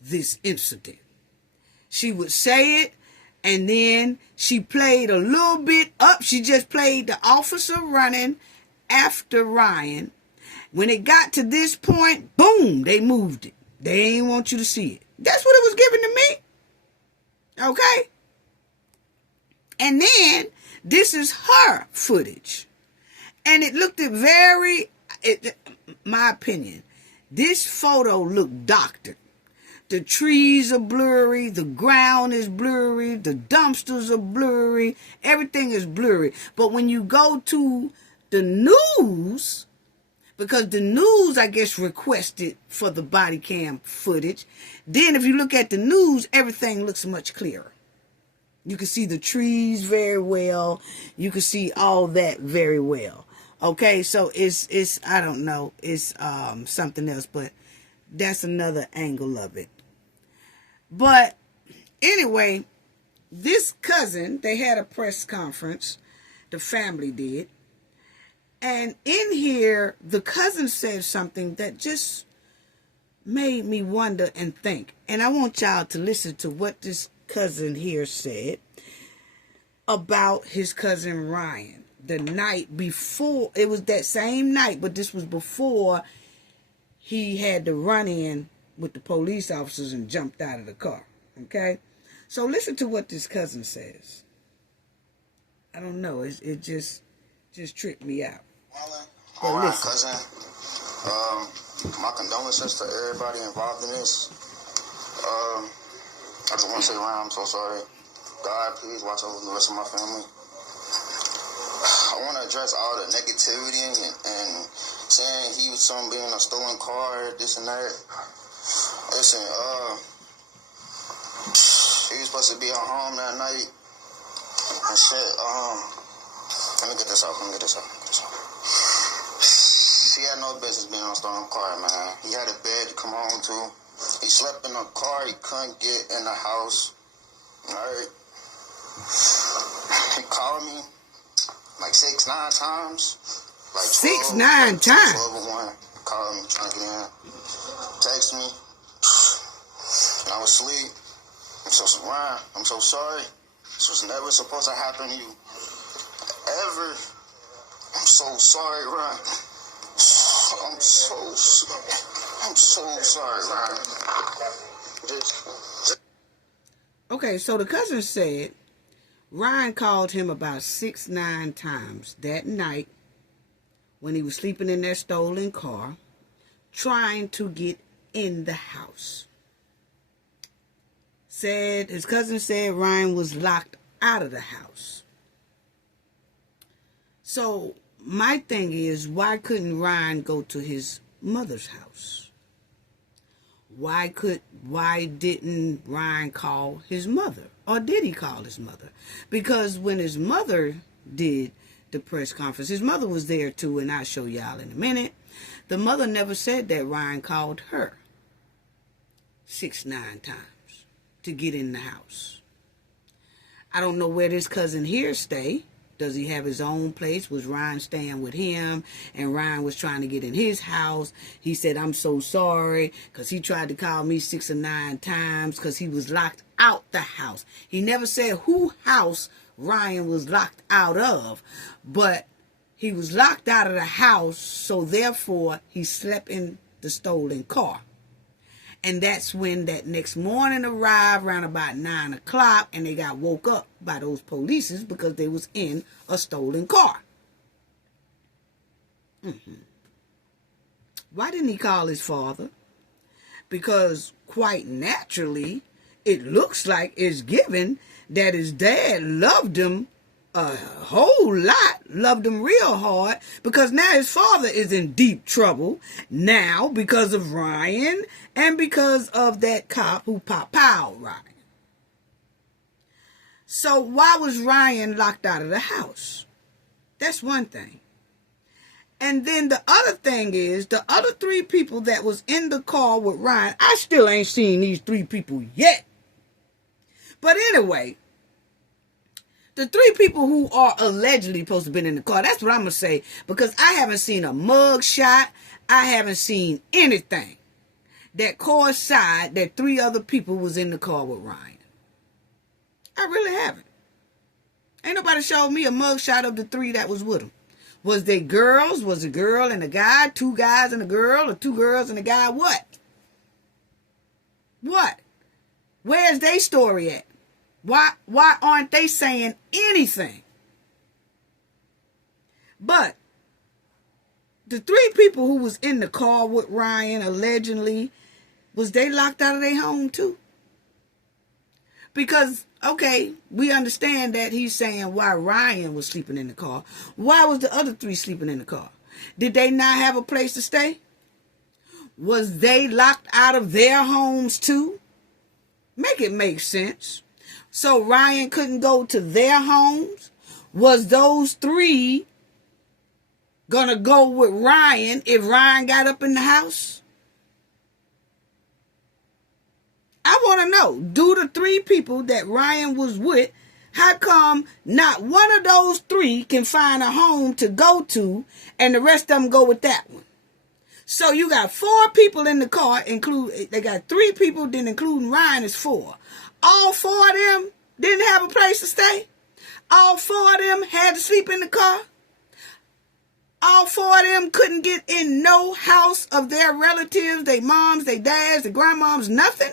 this incident. She would say it, and then she played a little bit up. She just played the officer running after Ryan. When it got to this point, boom, they moved it. They ain't want you to see it. That's what it was given to me. Okay? And then, this is her footage. And it looked my opinion, this photo looked doctored. The trees are blurry, the ground is blurry, the dumpsters are blurry, everything is blurry. But when you go to the news, because the news, I guess, requested for the body cam footage, then if you look at the news, everything looks much clearer. You can see the trees very well. You can see all that very well. Okay, so it's I don't know, it's something else, but that's another angle of it. But anyway, this cousin, they had a press conference, the family did, and in here, the cousin said something that just made me wonder and think. And I want y'all to listen to what this cousin here said about his cousin Ryan. The night before, it was that same night, but this was before he had to run in with the police officers and jumped out of the car. Okay? So listen to what this cousin says. I don't know. It just tripped me out. All right, cousin. My condolences to everybody involved in this. I just want to say, Ryan, I'm so sorry. God, please watch over the rest of my family. I want to address all the negativity and saying he was something being a stolen car, this and that. Listen, he was supposed to be at home that night and shit. Let me get this out. He had no business being on a stolen car, man. He had a bed to come home to. He slept in a car. He couldn't get in the house. All right. He called me like 6-9 times. Like 6-9 times? 12-1. Called me, trying to get in. Text me. And I was asleep. Ryan, I'm so sorry. This was never supposed to happen to you. Ever. I'm so sorry, Ryan. I'm so sorry, Ryan. Okay, so the cousin said Ryan called him about 6-9 times that night when he was sleeping in that stolen car, trying to get in the house. His cousin said Ryan was locked out of the house. So my thing is, why couldn't Ryan go to his mother's house? why didn't Ryan call his mother? Or did he call his mother? Because when his mother did the press conference, his mother was there too, and I'll show y'all in a minute. The mother never said that Ryan called her 6-9 times to get in the house. I don't know where this cousin here stay. Does he have his own place? Was Ryan staying with him and Ryan was trying to get in his house? He said, I'm so sorry, because he tried to call me 6 or 9 times because he was locked out the house. He never said who house Ryan was locked out of, but he was locked out of the house, so therefore he slept in the stolen car. And that's when that next morning arrived around about 9 o'clock, and they got woke up by those police because they was in a stolen car. Why didn't he call his father? Because quite naturally, it looks like it's given that his dad loved him a whole lot, loved him real hard, because now his father is in deep trouble now because of Ryan and because of that cop who pow-powed Ryan. So why was Ryan locked out of the house? That's one thing. And then the other thing is, the other 3 people that was in the car with Ryan, I still ain't seen these 3 people yet. But anyway, the 3 people who are allegedly supposed to have been in the car, that's what I'm going to say, because I haven't seen a mug shot. I haven't seen anything that coincided that 3 other people was in the car with Ryan. I really haven't. Ain't nobody showed me a mug shot of the 3 that was with him. Was they girls? Was a girl and a guy? 2 guys and a girl? Or 2 girls and a guy? What? What? Where's their story at? Why aren't they saying anything? But the 3 people who was in the car with Ryan allegedly, was they locked out of their home too? Because, okay, we understand that he's saying why Ryan was sleeping in the car. Why was the other 3 sleeping in the car? Did they not have a place to stay? Was they locked out of their homes too? Make it make sense. So Ryan couldn't go to their homes? Was those 3 gonna go with Ryan if Ryan got up in the house? I want to know, do the 3 people that Ryan was with, how come not one of those 3 can find a home to go to and the rest of them go with that one? So you got 4 people in the car, they got 3 people, then including Ryan is 4. All 4 of them didn't have a place to stay. All 4 of them had to sleep in the car. All 4 of them couldn't get in no house of their relatives, their moms, their dads, their grandmoms, nothing.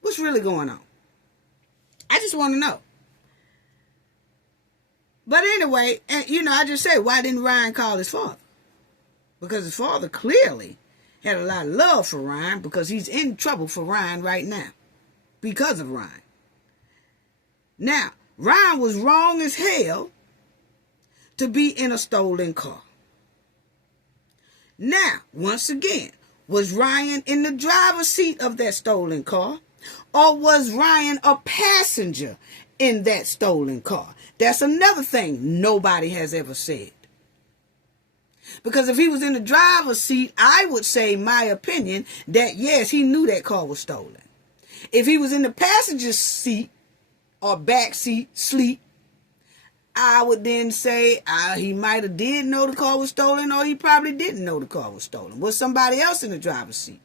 What's really going on? I just want to know. But anyway, and I just said, why didn't Ryan call his father? Because his father clearly had a lot of love for Ryan, because he's in trouble for Ryan right now because of Ryan. Now, Ryan was wrong as hell to be in a stolen car. Now, once again, was Ryan in the driver's seat of that stolen car? Or was Ryan a passenger in that stolen car? That's another thing nobody has ever said. Because if he was in the driver's seat, I would say, my opinion, that yes, he knew that car was stolen. If he was in the passenger seat or back seat, sleep, I would then say he might have did know the car was stolen, or he probably didn't know the car was stolen. Was somebody else in the driver's seat?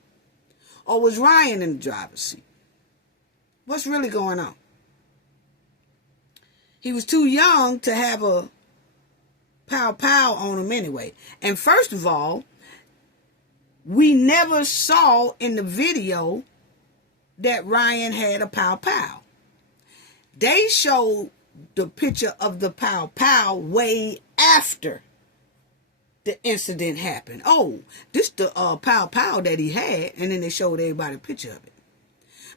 Or was Ryan in the driver's seat? What's really going on? He was too young to have a pow-pow on him anyway. And first of all, we never saw in the video that Ryan had a pow-pow. They showed the picture of the pow-pow way after the incident happened. Oh, this the pow-pow that he had, and then they showed everybody a picture of it.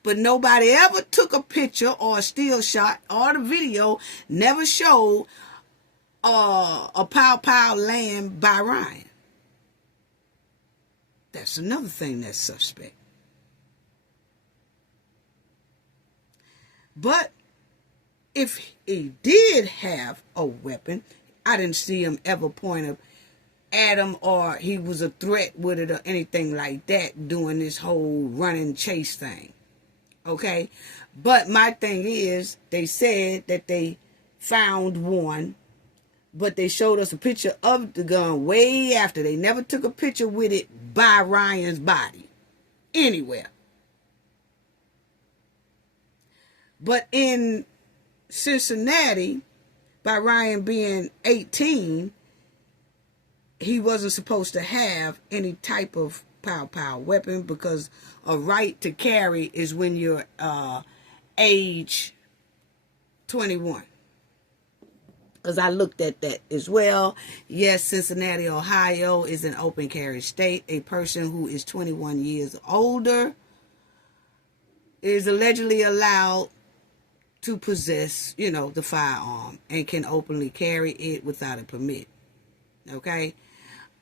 But nobody ever took a picture or a still shot, or the video never showed a pow-pow laying by Ryan. That's another thing that's suspect. But if he did have a weapon, I didn't see him ever point at him, or he was a threat with it or anything like that doing this whole run and chase thing. Okay? But my thing is, they said that they found one, but they showed us a picture of the gun way after. They never took a picture with it by Ryan's body anywhere. But in Cincinnati, by Ryan being 18, he wasn't supposed to have any type of pow weapon, because a right to carry is when you're age 21. Because I looked at that as well. Yes, Cincinnati, Ohio is an open carry state. A person who is 21 years older is allegedly allowed to possess, the firearm and can openly carry it without a permit. Okay?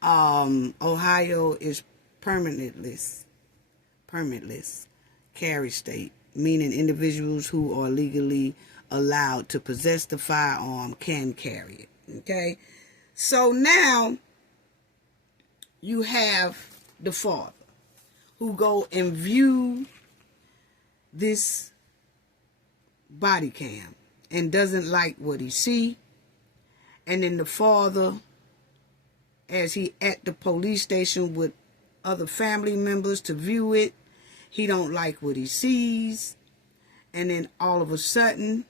Ohio is permitless carry state, meaning individuals who are legally allowed to possess the firearm can carry it. Okay? So now you have the father who go and view this body cam and doesn't like what he see. And then the father, as he at the police station with other family members to view it, he don't like what he sees. And then all of a sudden,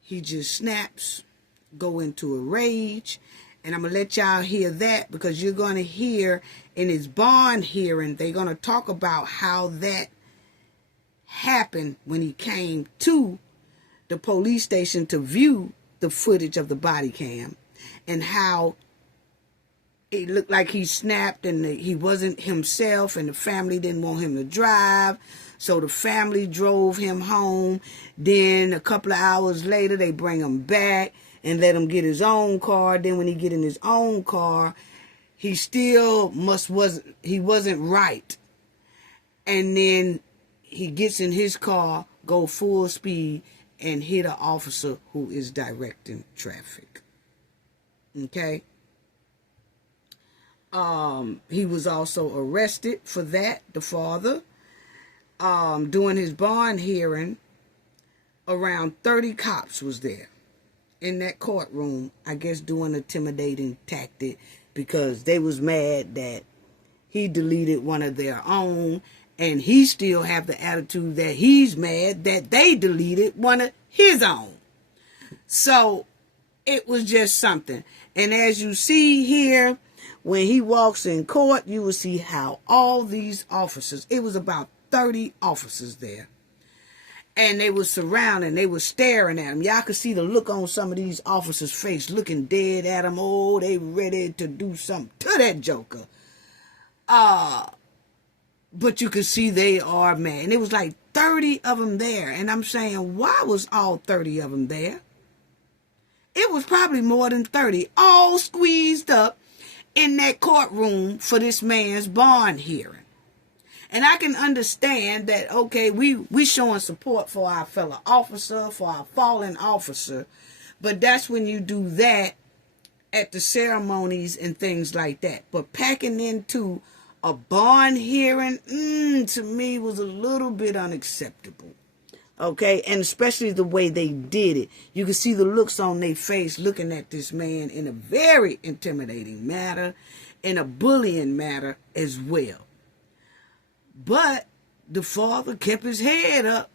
he just snaps, go into a rage. And I'm going to let y'all hear that, because you're going to hear in his bond hearing, they're going to talk about how that happened when he came to the police station to view the footage of the body cam, and how it looked like he snapped and he wasn't himself, and the family didn't want him to drive, so the family drove him home. Then a couple of hours later, they bring him back and let him get his own car. Then when he get in his own car, he still wasn't right. And then he gets in his car, go full speed, and hit an officer who is directing traffic. Okay? He was also arrested for that, the father. During his bond hearing, around 30 cops was there in that courtroom, I guess doing a intimidating tactic, because they was mad that he deleted one of their own, and he still have the attitude that he's mad that they deleted one of his own. So it was just something. And as you see here, when he walks in court, you will see how all these officers, it was about 30 officers there, and they were surrounding, they were staring at him. Y'all could see the look on some of these officers' face, looking dead at him. Oh, they ready to do something to that joker. But you could see they are mad. And it was like 30 of them there. And I'm saying, why was all 30 of them there? It was probably more than 30, all squeezed up in that courtroom for this man's bond hearing. And I can understand that, okay, we showing support for our fellow officer, for our fallen officer. But that's when you do that at the ceremonies and things like that. But packing into a bond hearing, to me, was a little bit unacceptable. Okay, and especially the way they did it. You can see the looks on their face looking at this man in a very intimidating manner, in a bullying manner as well. But the father kept his head up,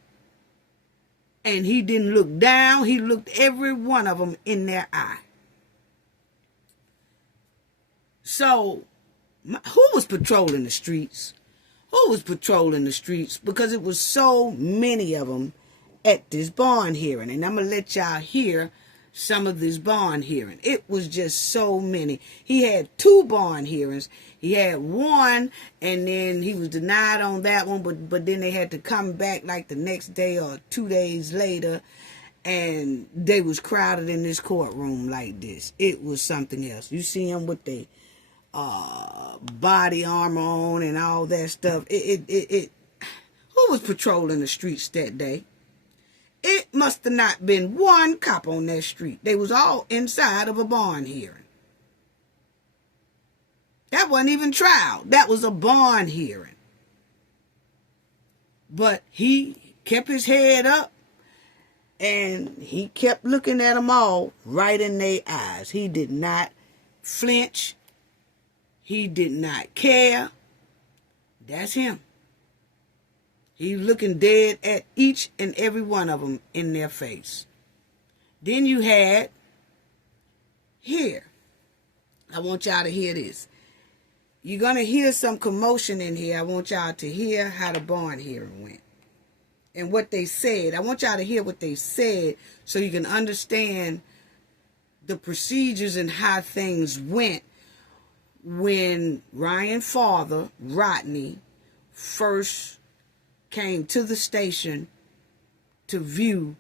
and he didn't look down. He looked every one of them in their eye. So, who was patrolling the streets? Who was patrolling the streets? Because it was so many of them at this bond hearing. And I'm going to let y'all hear some of this bond hearing. It was just so many. He had 2 bond hearings. He had one, and then he was denied on that one, but then they had to come back like the next day or 2 days later, and they was crowded in this courtroom like this. It was something else. You see them with their body armor on and all that stuff. Who was patrolling the streets that day? It must have not been one cop on that street. They was all inside of a bond hearing. That wasn't even trial. That was a bond hearing. But he kept his head up and he kept looking at them all right in their eyes. He did not flinch. He did not care. That's him. He looking dead at each and every one of them in their face. Then you had here. I want y'all to hear this. You're going to hear some commotion in here. I want y'all to hear how the bond hearing went and what they said. I want y'all to hear what they said so you can understand the procedures and how things went when Ryan's father, Rodney, first came to the station to view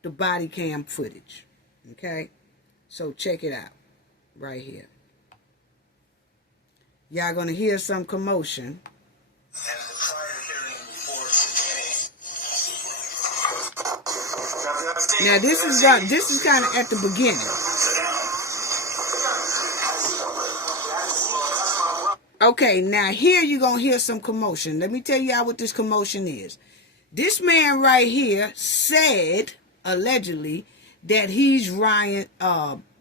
the body cam footage. Okay? So check it out right here. Y'all gonna hear some commotion. Now this is kind of at the beginning. Okay, now here you're gonna hear some commotion. Let me tell y'all what this commotion is. This man right here said, allegedly, that he's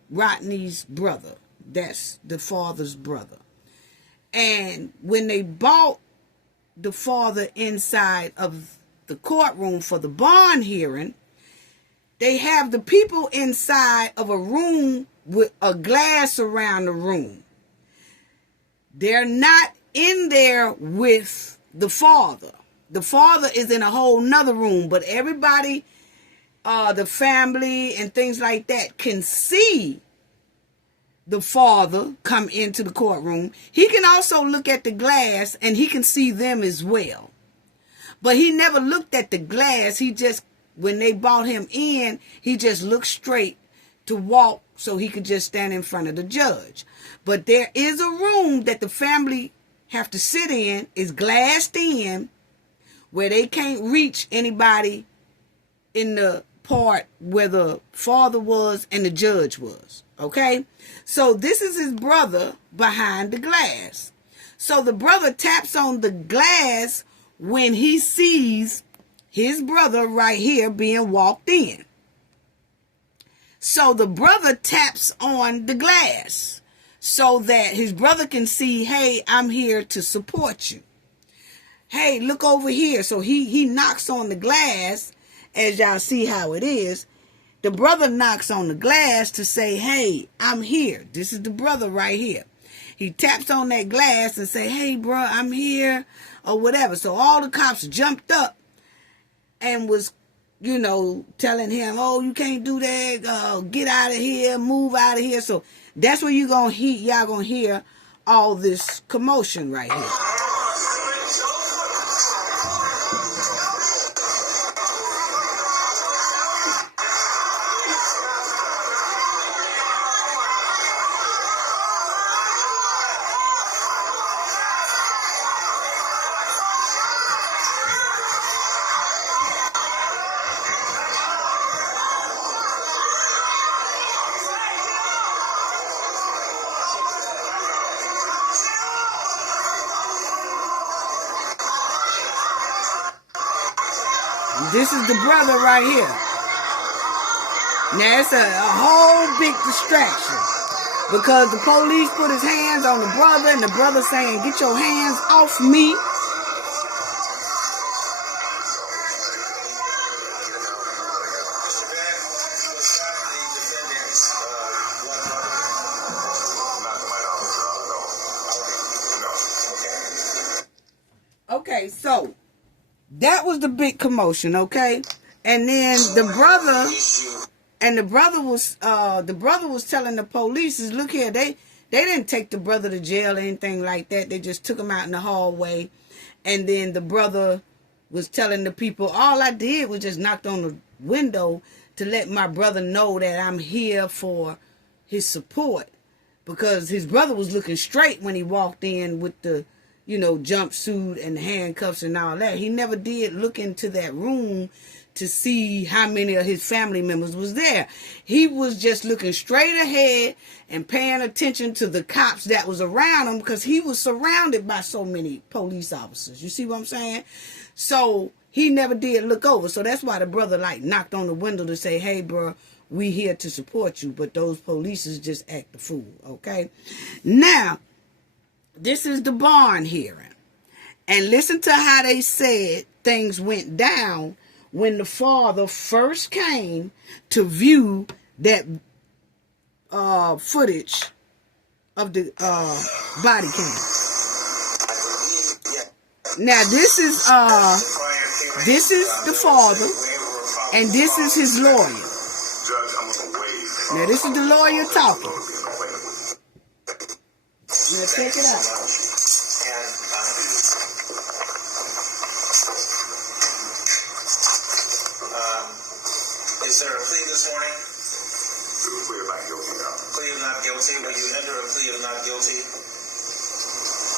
Rodney's brother. That's the father's brother. And when they brought the father inside of the courtroom for the bond hearing, they have the people inside of a room with a glass around the room. They're not in there with the father. The father is in a whole nother room, but everybody, the family and things like that can see the father come into the courtroom. He can also look at the glass and he can see them as well. But he never looked at the glass. He just, when they brought him in, he just looked straight to walk so he could just stand in front of the judge. But there is a room that the family have to sit in, is glassed in, where they can't reach anybody in the part where the father was and the judge was. Okay? So this is his brother behind the glass. So the brother taps on the glass when he sees his brother right here being walked in. So the brother taps on the glass so that his brother can see, hey, I'm here to support you. Hey, look over here. So he knocks on the glass, as y'all see how it is. The brother knocks on the glass to say, hey, I'm here. This is the brother right here. He taps on that glass and say, hey, bro, I'm here, or whatever. So all the cops jumped up and was, telling him, oh, you can't do that. Get out of here. Move out of here. So that's where y'all gonna hear all this commotion right here. This is the brother right here. Now, it's a whole big distraction because the police put his hands on the brother and the brother saying, get your hands off me. Okay, so that was the big commotion, okay? And then the brother was telling the police, look here, they didn't take the brother to jail or anything like that. They just took him out in the hallway. And then the brother was telling the people, all I did was just knocked on the window to let my brother know that I'm here for his support. because his brother was looking straight when he walked in with the, jumpsuit and the handcuffs and all that. He never did look into that room to see how many of his family members was there. He was just looking straight ahead and paying attention to the cops that was around him, because he was surrounded by so many police officers. You see what I'm saying? So he never did look over. So that's why the brother knocked on the window to say, hey, bro, we here to support you. But those police just act the fool. Okay. Now, this is the barn hearing. And listen to how they said things went down when the father first came to view that footage of the body cam. Now this is the father, and this is his lawyer. Now this is the lawyer talking. Now check it out. Is there a plea this morning? Plea of not guilty. Plea of not guilty. Will you enter a plea of not guilty?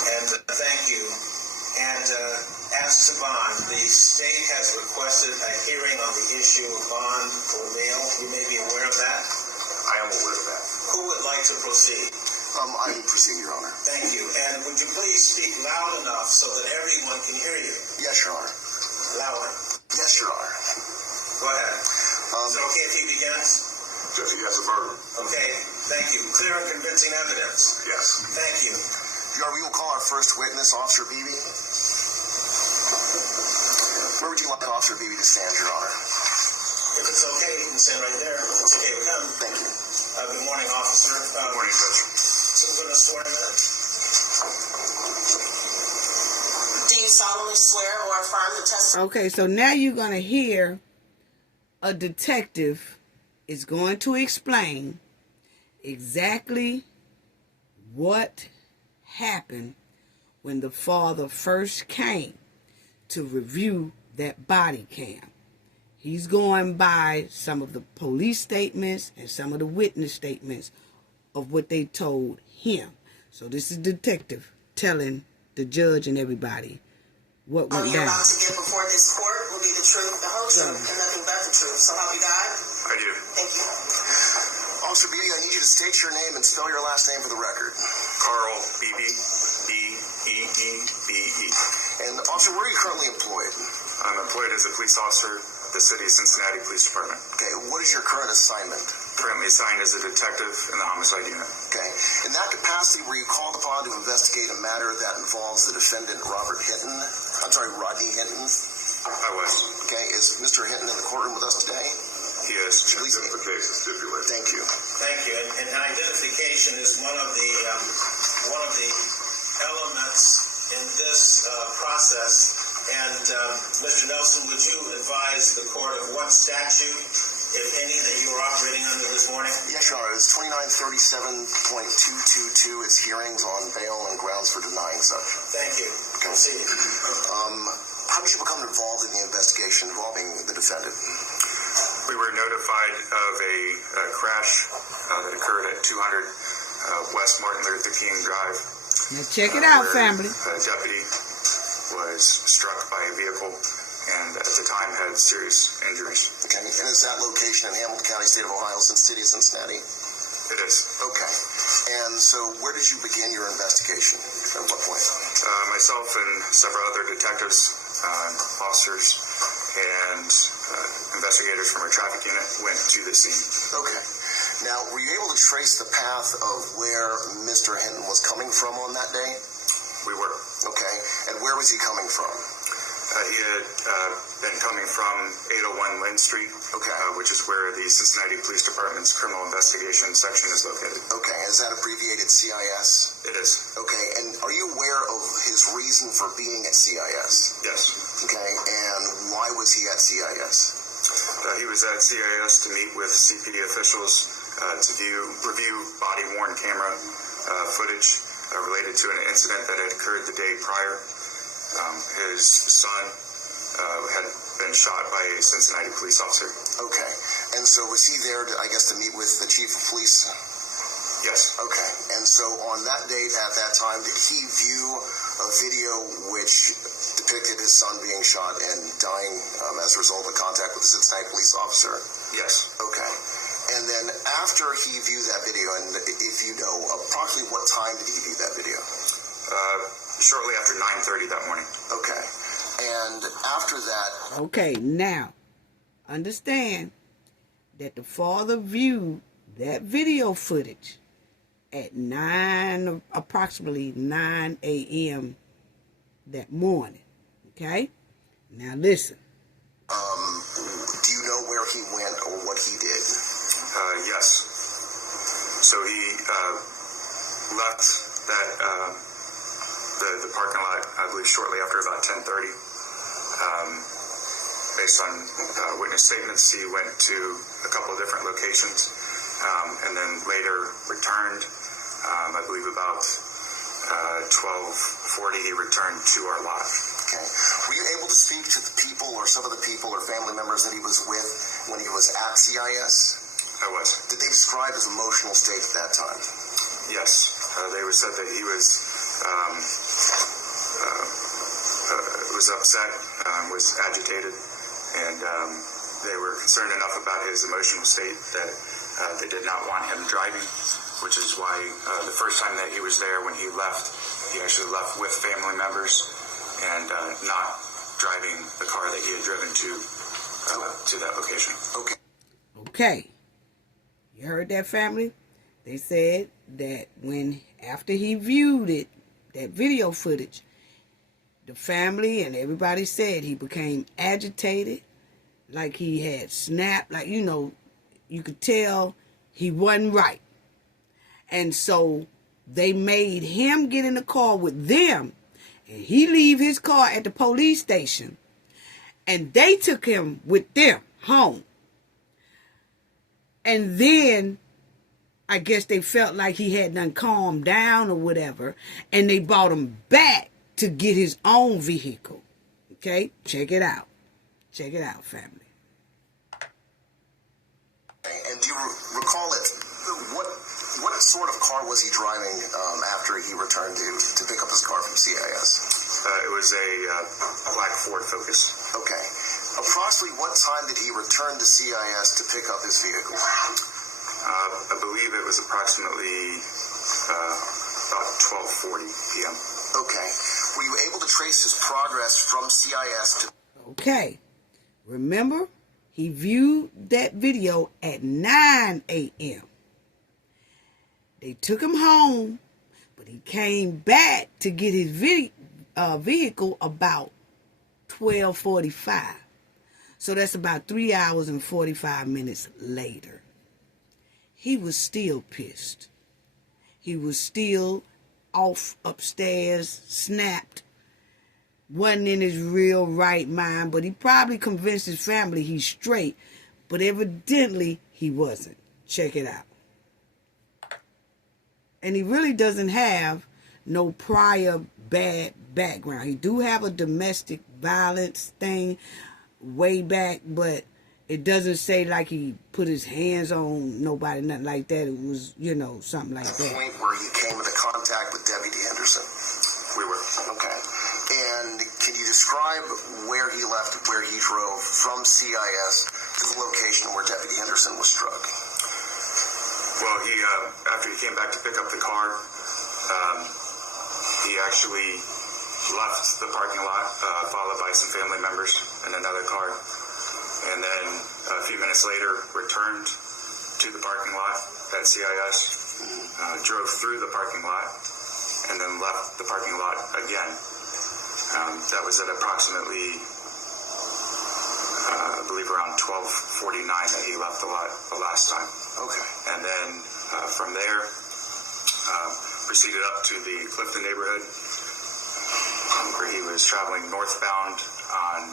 And thank you. And as to bond, the state has requested a hearing on the issue of bond or bail. You may be aware of that. I am aware of that. Who would like to proceed? I will proceed, Your Honor. Thank you. And would you please speak loud enough so that everyone can hear you? Yes, Your Honor. Louder. Yes, Your Honor. Go ahead. Is it okay if he begins? Jesse has a burden. Okay, thank you. Clear and convincing evidence. Yes. Thank you. Your Honor, we will call our first witness, Officer Beebe. Where would you like Officer Beebe to stand, Your Honor? If it's okay, you can stand right there. If it's okay with him. Thank you. Good morning, officer. Good morning, Judge. So I'm going to swear in that. Do you solemnly swear or affirm the testimony? Okay, so now you're going to hear a detective is going to explain exactly what happened when the father first came to review that body cam. He's going by some of the police statements and some of the witness statements of what they told him. So this is detective telling the judge and everybody what went You're down. about to give before this court will be the truth, the whole truth, and nothing but the truth. So help you God. I do. Thank you. Officer Beebe, I need you to state your name and spell your last name for the record. Carl Beebe, B-E-E-B-E. And Officer, where are you currently employed? I'm employed as a police officer at the City of Cincinnati Police Department. Okay, what is your current assignment? Currently assigned as a detective in the homicide unit. Okay. In that capacity, were you called upon to investigate a matter that involves the defendant Rodney Hinton? I was. Okay, is Mr. Hinton in the courtroom with us today? He is. Please. Identification stipulated. Thank you. Thank you. And identification is one of the elements in this process. And Mr. Nelson, would you advise the court of what statute, if any, that you are operating under this morning? Yes, Your Honor. It's 2937.222. It's hearings on bail and grounds for denying such. Thank you. Proceed. How did you become involved in the investigation involving the defendant? We were notified of a crash that occurred at 200 West Martin Luther King Drive. Now check it out, where family. A deputy was struck by a vehicle and at the time had serious injuries. Okay, and is that location in Hamilton County, State of Ohio, City of Cincinnati? It is. Okay. And so where did you begin your investigation? At what point? Myself and several other detectives, officers, and investigators from our traffic unit went to the scene. Okay. Now, were you able to trace the path of where Mr. Hinton was coming from on that day? We were. Okay. And where was he coming from? He had been coming from 801 Lynn Street, Okay. Which is where the Cincinnati Police Department's Criminal Investigation Section is located. Okay. Is that abbreviated CIS? It is. Okay. And are you aware of his reason for being at CIS? Yes. Okay. And why was he at CIS? He was at CIS to meet with CPD officials to review body-worn camera footage related to an incident that had occurred the day prior. His son had been shot by a Cincinnati police officer. Okay. And so was he there, to meet with the chief of police? Yes. Okay. And so on that date, at that time, did he view a video which depicted his son being shot and dying as a result of contact with a Cincinnati police officer? Yes. Okay. And then after he viewed that video, and if you know, approximately what time did he view that video? Shortly after 9:30 that morning. Okay. And after that... Okay, now, understand that the father viewed that video footage at approximately 9 a.m. that morning. Okay? Now listen. Do you know where he went or what he did? Yes. So he left that the parking lot, I believe, shortly after about 10:30. Based on witness statements, he went to a couple of different locations, and then later returned. I believe about 12:40, he returned to our lot. Okay. Were you able to speak to the people or some of the people or family members that he was with when he was at CIS? I was. Did they describe his emotional state at that time? Yes. They said that he was upset, was agitated, and they were concerned enough about his emotional state that they did not want him driving, which is why the first time that he was there, when he left, he actually left with family members and not driving the car that he had driven to that location. Okay. Okay. You heard that, family? They said that after he viewed it, that video footage, the family and everybody said he became agitated, like he had snapped, like, you could tell he wasn't right. And so they made him get in the car with them, and he leave his car at the police station, and they took him with them home. And then I guess they felt like he had done calmed down or whatever, and they brought him back to get his own vehicle. Okay? Check it out. Check it out, family. And do you recall it? What sort of car was he driving after he returned to pick up his car from CIS? It was a black Ford Focus. Okay. Approximately what time did he return to CIS to pick up his vehicle? I believe it was approximately about 12:40 p.m. Okay. Were you able to trace his progress from CIS to... Okay. Remember, he viewed that video at 9 a.m. They took him home, but he came back to get his vehicle about 12:45. So that's about 3 hours and 45 minutes later. He was still pissed. He was still off upstairs, snapped, wasn't in his real right mind, but he probably convinced his family he's straight, but evidently he wasn't. Check it out. And he really doesn't have no prior bad background. He do have a domestic violence thing way back, but it doesn't say like he put his hands on nobody, nothing like that. It was, something like that. The point where he came into contact with Deputy Henderson? We were. Okay. And can you describe where he left, where he drove from CIS to the location where Deputy Henderson was struck? Well, he after he came back to pick up the car, he actually left the parking lot, followed by some family members in another car, and then a few minutes later returned to the parking lot at CIS, drove through the parking lot, and then left the parking lot again. That was at approximately, I believe, around 12:49 that he left the lot the last time. Okay. And then from there, proceeded up to the Clifton neighborhood, where he was traveling northbound on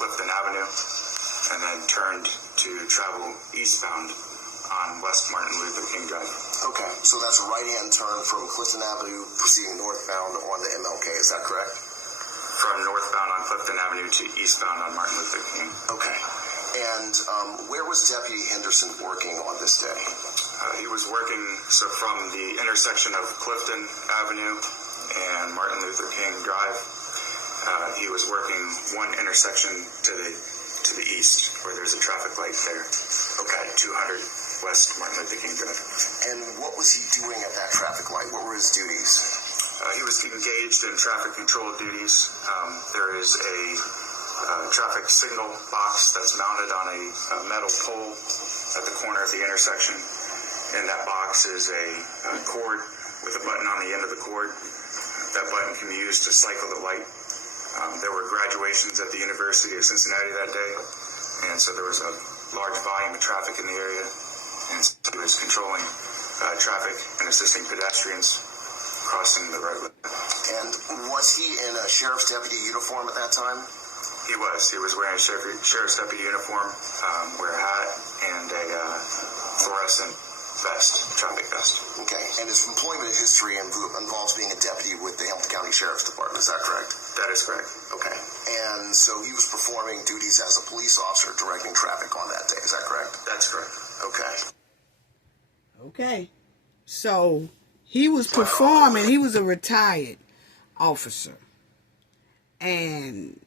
Clifton Avenue, and then turned to travel eastbound on West Martin Luther King Drive. Okay, so that's a right-hand turn from Clifton Avenue proceeding northbound on the MLK, is that correct? From northbound on Clifton Avenue to eastbound on Martin Luther King. Okay. And where was Deputy Henderson working on this day? He was working from the intersection of Clifton Avenue and Martin Luther King Drive. He was working one intersection to the east, where there's a traffic light there. Okay, 200 West Martin Luther King Drive. And what was he doing at that traffic light? What were his duties? He was engaged in traffic control duties. There is a traffic signal box that's mounted on a metal pole at the corner of the intersection. In that box is a cord with a button on the end of the cord. That button can be used to cycle the light. There were graduations at the University of Cincinnati that day, and so there was a large volume of traffic in the area, and so he was controlling traffic and assisting pedestrians crossing the roadway. And was he in a sheriff's deputy uniform at that time? He was. He was wearing a sheriff's deputy uniform, wear a hat, and a fluorescent vest, traffic vest. Okay. And his employment history involves being a deputy with the Hamilton County Sheriff's Department. Is that correct? That is correct. Okay. And so he was performing duties as a police officer directing traffic on that day. Is that correct? That's correct. Okay. Okay. So he was performing. He was a retired officer. And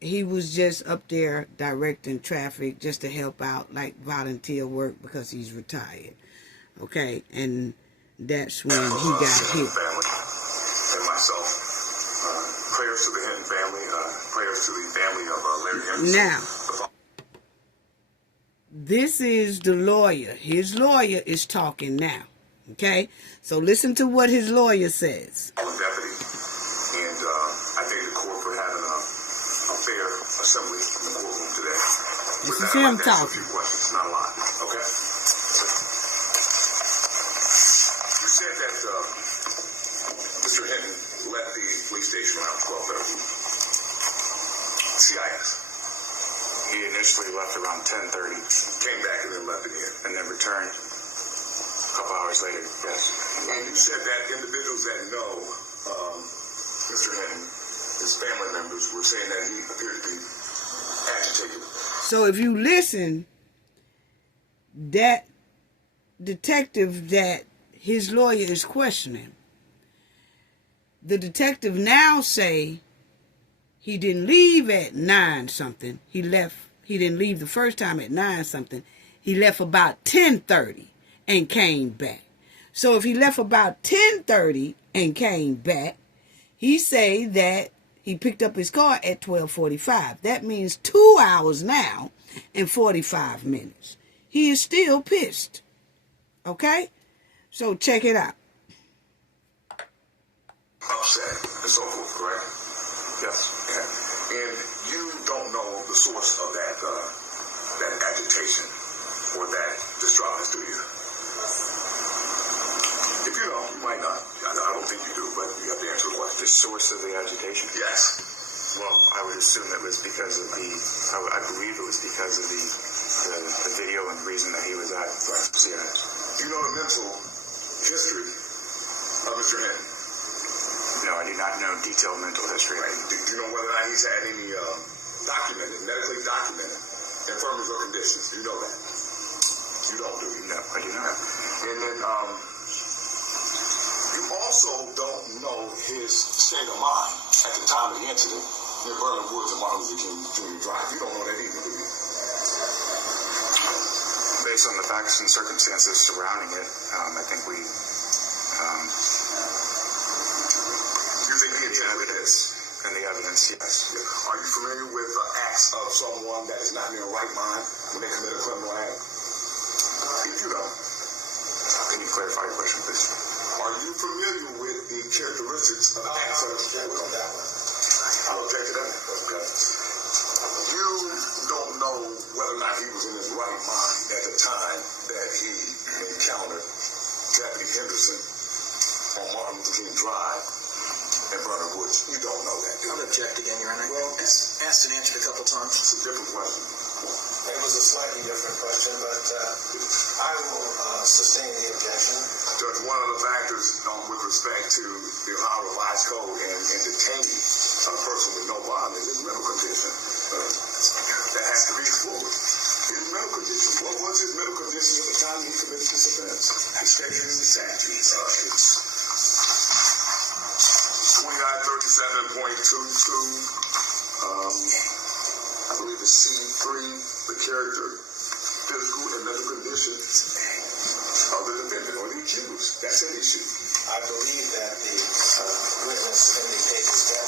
he was just up there directing traffic just to help out, like volunteer work, because he's retired. Okay, and that's when he got hit. Family and myself, prayers to the Hinton family, prayers to the family of Larry Henderson. Now, this is the lawyer. His lawyer is talking now. Okay, so listen to what his lawyer says. I'm a deputy, and I thank the court for having a fair assembly in the courtroom today. This is him talking. A few questions, not a lot. Okay. You said that Mr. Hinton left the police station around 12:30. CIS. He initially left around 10:30. Came back and then left again. And then returned a couple hours later, yes. And you said that individuals that know Mr. Hinton, his family members, were saying that he appeared to be agitated. So if you listen, that detective that his lawyer is questioning, the detective now say he didn't leave at 9 something. He didn't leave the first time at 9 something. He left about 10:30 and came back. So if he left about 10:30 and came back, he say that he picked up his car at 12:45. That means 2 hours now and 45 minutes. He is still pissed. Okay? So check it out. Upset and so forth, correct? Yes. Yeah. And you don't know the source of that agitation or that distraught, do you? If you don't, you might not. I don't think you do, but you have to answer the question. The source of the agitation? Yes. Well, I would assume it was because of I believe it was because of the video and reason that he was at CIS. You know the mental history of Mr. Hinton? No, I do not know detailed mental history. Right. Do you know whether or not he's had any medically documented infirmities or conditions? Do you know that? You don't, do you? No, I do not. And then you also don't know his state of mind at the time of the incident near Vernon Woods and Martin Luther King Jr. Drive. You don't know that either, do you? Based on the facts and circumstances surrounding it, I think we... You think he intended this? And the evidence, yes. Yeah. Are you familiar with acts of someone that is not in their right mind when they commit a criminal act? If you don't. Can you clarify your question, please? Are you familiar with the characteristics of acts of... I'll object to that. Okay. You don't know whether or not he was in his right mind at the time that he encountered Deputy Henderson on Martin Luther King Drive in Vernon Woods. You don't know that, do you? I'll object again, Your Honor. Well, asked and answered a couple times. It's a different question. It was a slightly different question, but I will sustain the objection. Judge, one of the factors with respect to the Ohio Revised Code and detaining a person with no bond in his mental condition that has to be explored. His medical condition. What was his medical condition at the time he committed this offense? It's stated in the statute. It's 2937.22. I believe it's C3, the character, physical, and mental condition of the defendant or the accused. That's an issue. I believe that the witness indicated that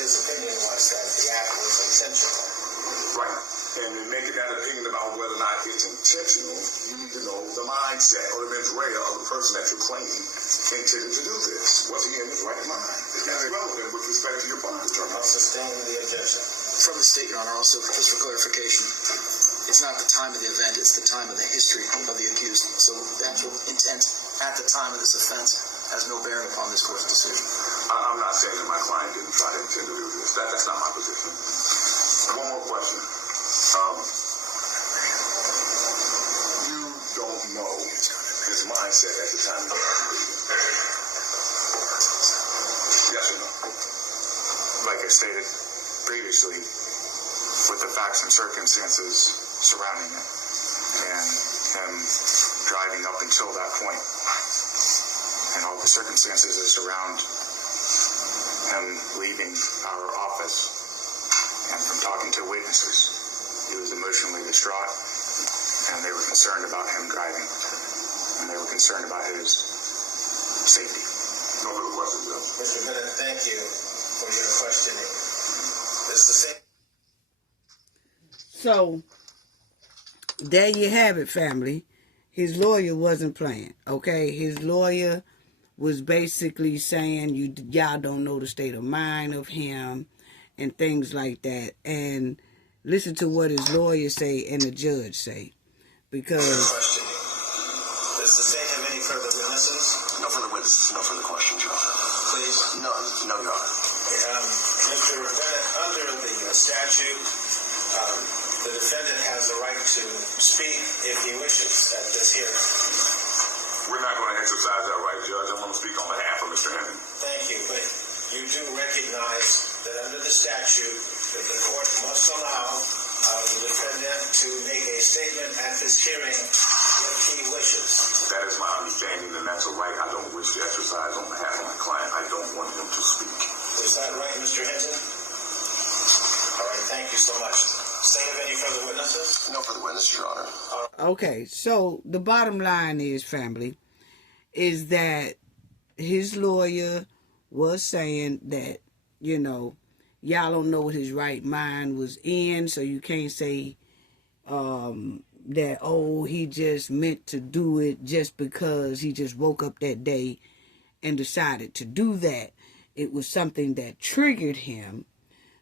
his opinion was that the act was intentional. Right. And in making that opinion about whether or not it's intentional, you need to know the mindset or the mens rea of the person that you're claiming intended to do this. Was he in his right mind? That's relevant with respect to your bond determination. I'll sustain the objection. From the state, Your Honor, also, just for clarification, it's not the time of the event, it's the time of the history of the accused. So the actual intent at the time of this offense has no bearing upon this court's decision. I'm not saying that my client didn't try to intend to do this. That's not my position. One more question. You don't know his mindset at the time of the yes or no? Like I stated previously, with the facts and circumstances surrounding it, and him driving up until that point, and all the circumstances that surround him leaving our office, and from talking to witnesses, he was emotionally distraught, and they were concerned about him driving, and they were concerned about his safety. No further questions, Judge. Mr. Bennett, thank you for your questioning. It's the same. So, there you have it, family. His lawyer wasn't playing, okay? His lawyer was basically saying, y'all don't know the state of mind of him and things like that. And listen to what his lawyer say and the judge say. Because... Questioning. Does the state have any further witnesses? No further witnesses, no further questions, Your Honor. Please. No, Your Honor. Mr. Bennett, under the statute, the defendant has the right to speak if he wishes at this hearing. We're not going to exercise that right, Judge. I'm going to speak on behalf of Mr. Hinton. Thank you, but you do recognize that under the statute that the court must allow the defendant to make a statement at this hearing if he wishes. That is my understanding, and that's a right I don't wish to exercise on behalf of my client. I don't want him to speak. Is that right, Mr. Hinton? All right, thank you so much. State of any further witnesses? No further witnesses, Your Honor. Okay, so the bottom line is, family, is that his lawyer was saying that, y'all don't know what his right mind was in, so you can't say that, he just meant to do it just because he just woke up that day and decided to do that. It was something that triggered him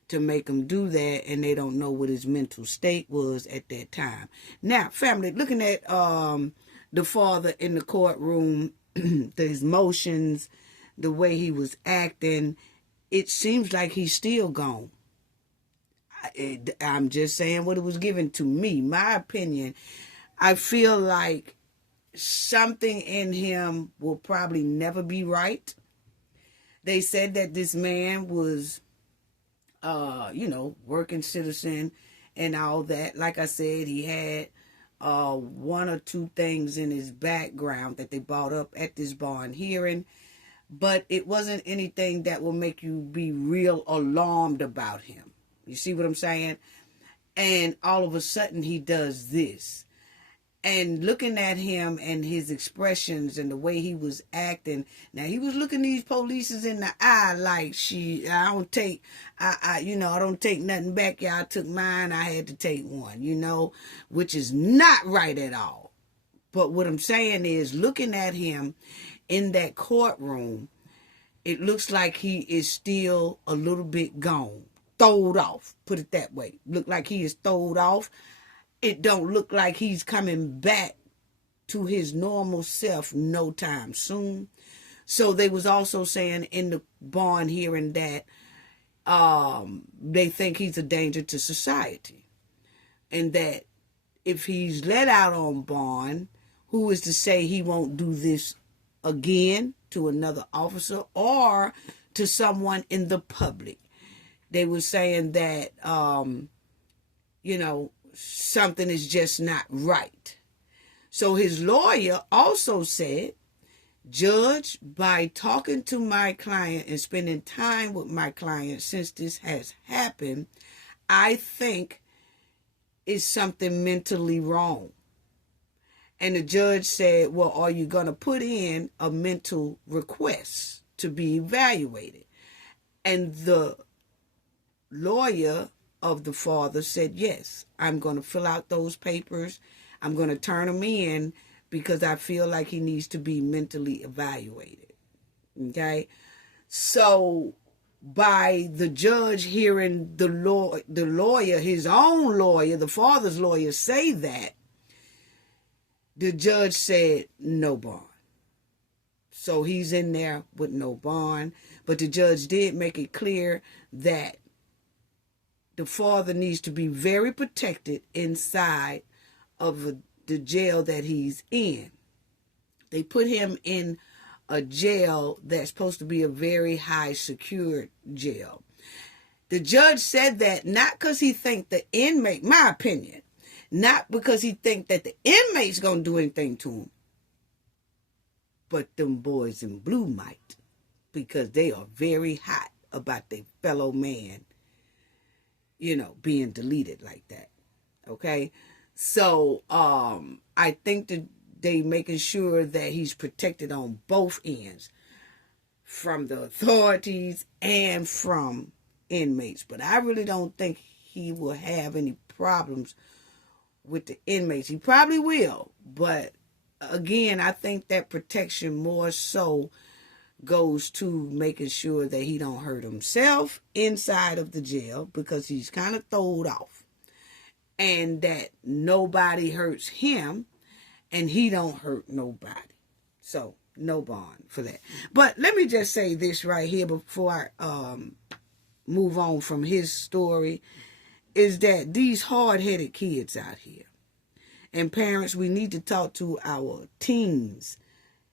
to make him do that, and they don't know what his mental state was at that time. Now, family, looking at the father in the courtroom, his motions, the way he was acting, it seems like he's still gone. I'm just saying what it was given to me. My opinion, I feel like something in him will probably never be right. They said that this man was, working citizen and all that. Like I said, he had one or two things in his background that they brought up at this bond hearing. But it wasn't anything that will make you be real alarmed about him. You see what I'm saying? And all of a sudden he does this. And looking at him and his expressions and the way he was acting, now he was looking these polices in the eye like, I don't take nothing back. Y'all took mine. I had to take one, which is not right at all. But what I'm saying is, looking at him in that courtroom, it looks like he is still a little bit gone, throwed off, put it that way. Look like he is throwed off. It don't look like he's coming back to his normal self no time soon. So they was also saying in the bond hearing that they think he's a danger to society. And that if he's let out on bond, who is to say he won't do this again to another officer or to someone in the public? They were saying that, something is just not right. So his lawyer also said, Judge, by talking to my client and spending time with my client since this has happened, I think it's something mentally wrong. And the judge said, well, are you going to put in a mental request to be evaluated? And the lawyer of the father said, yes, I'm going to fill out those papers. I'm going to turn them in because I feel like he needs to be mentally evaluated. Okay? So by the judge hearing the lawyer, his own lawyer, the father's lawyer, say that, the judge said no bond. So he's in there with no bond. But the judge did make it clear that the father needs to be very protected inside of the jail that he's in. They put him in a jail that's supposed to be a very high secured jail. The judge said that not because he think the inmate, my opinion, not because he think that the inmate's going to do anything to him, but them boys in blue might, because they are very hot about their fellow man, being deleted like that. Okay? So, I think that they making sure that he's protected on both ends, from the authorities and from inmates. But I really don't think he will have any problems with the inmates. He probably will, but again, I think that protection more so goes to making sure that he don't hurt himself inside of the jail, because he's kind of throwed off, and that nobody hurts him and he don't hurt nobody. So no bond for that. But let me just say this right here before I move on from his story, is that these hard-headed kids out here, and parents, we need to talk to our teens,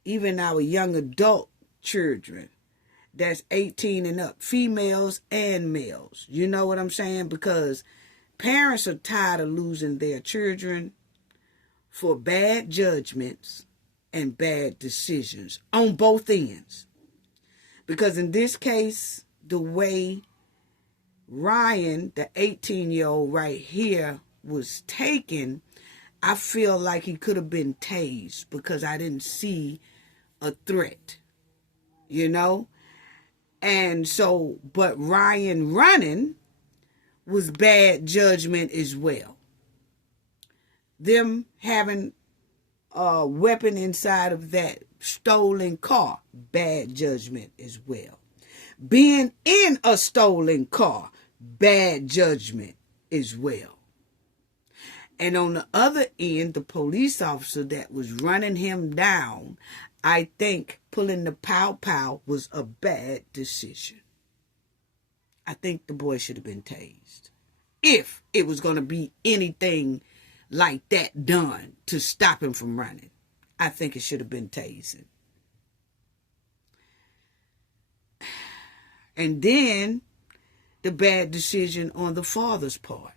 even our young adult children that's 18 and up, females and males. You know what I'm saying? Because parents are tired of losing their children for bad judgments and bad decisions on both ends. Because in this case, the way Ryan, the 18-year-old right here, was taken, I feel like he could have been tased, because I didn't see a threat, And so, but Ryan running was bad judgment as well. Them having a weapon inside of that stolen car, bad judgment as well. Being in a stolen car, bad judgment as well. And on the other end, the police officer that was running him down, I think pulling the pow-pow was a bad decision. I think the boy should have been tased. If it was going to be anything like that done to stop him from running, I think it should have been tasing. And then the bad decision on the father's part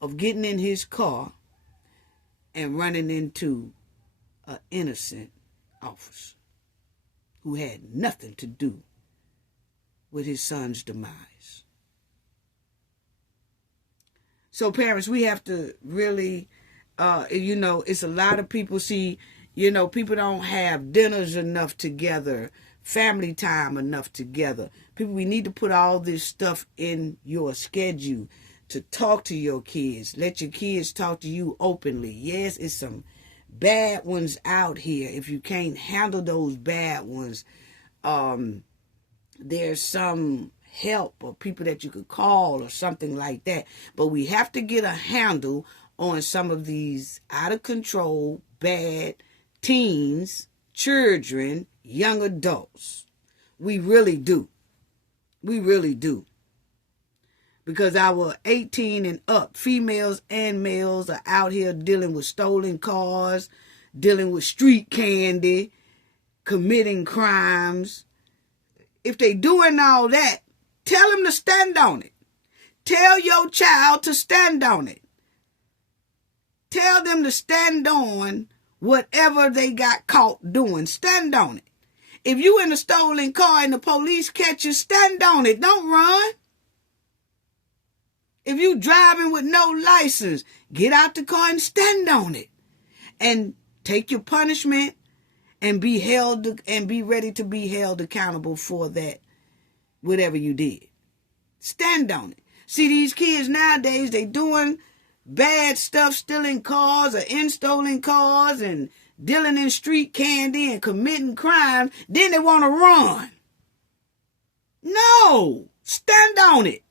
of getting in his car and running into an innocent officer who had nothing to do with his son's demise. So parents, we have to really, it's a lot of people people don't have dinners enough together, family time enough together. People, we need to put all this stuff in your schedule to talk to your kids. Let your kids talk to you openly. Yes, it's some bad ones out here. If you can't handle those bad ones, there's some help or people that you could call or something like that. But we have to get a handle on some of these out of control, bad teens, children, young adults. We really do. We really do. Because our 18 and up, females and males, are out here dealing with stolen cars, dealing with street candy, committing crimes. If they doing all that, tell them to stand on it. Tell your child to stand on it. Tell them to stand on whatever they got caught doing. Stand on it. If you in a stolen car and the police catch you, stand on it. Don't run. If you driving with no license, get out the car and stand on it. And take your punishment and be ready to be held accountable for that, whatever you did. Stand on it. See, these kids nowadays, they doing bad stuff, stealing cars or in stolen cars and dealing in street candy and committing crimes. Then they want to run. No, stand on it.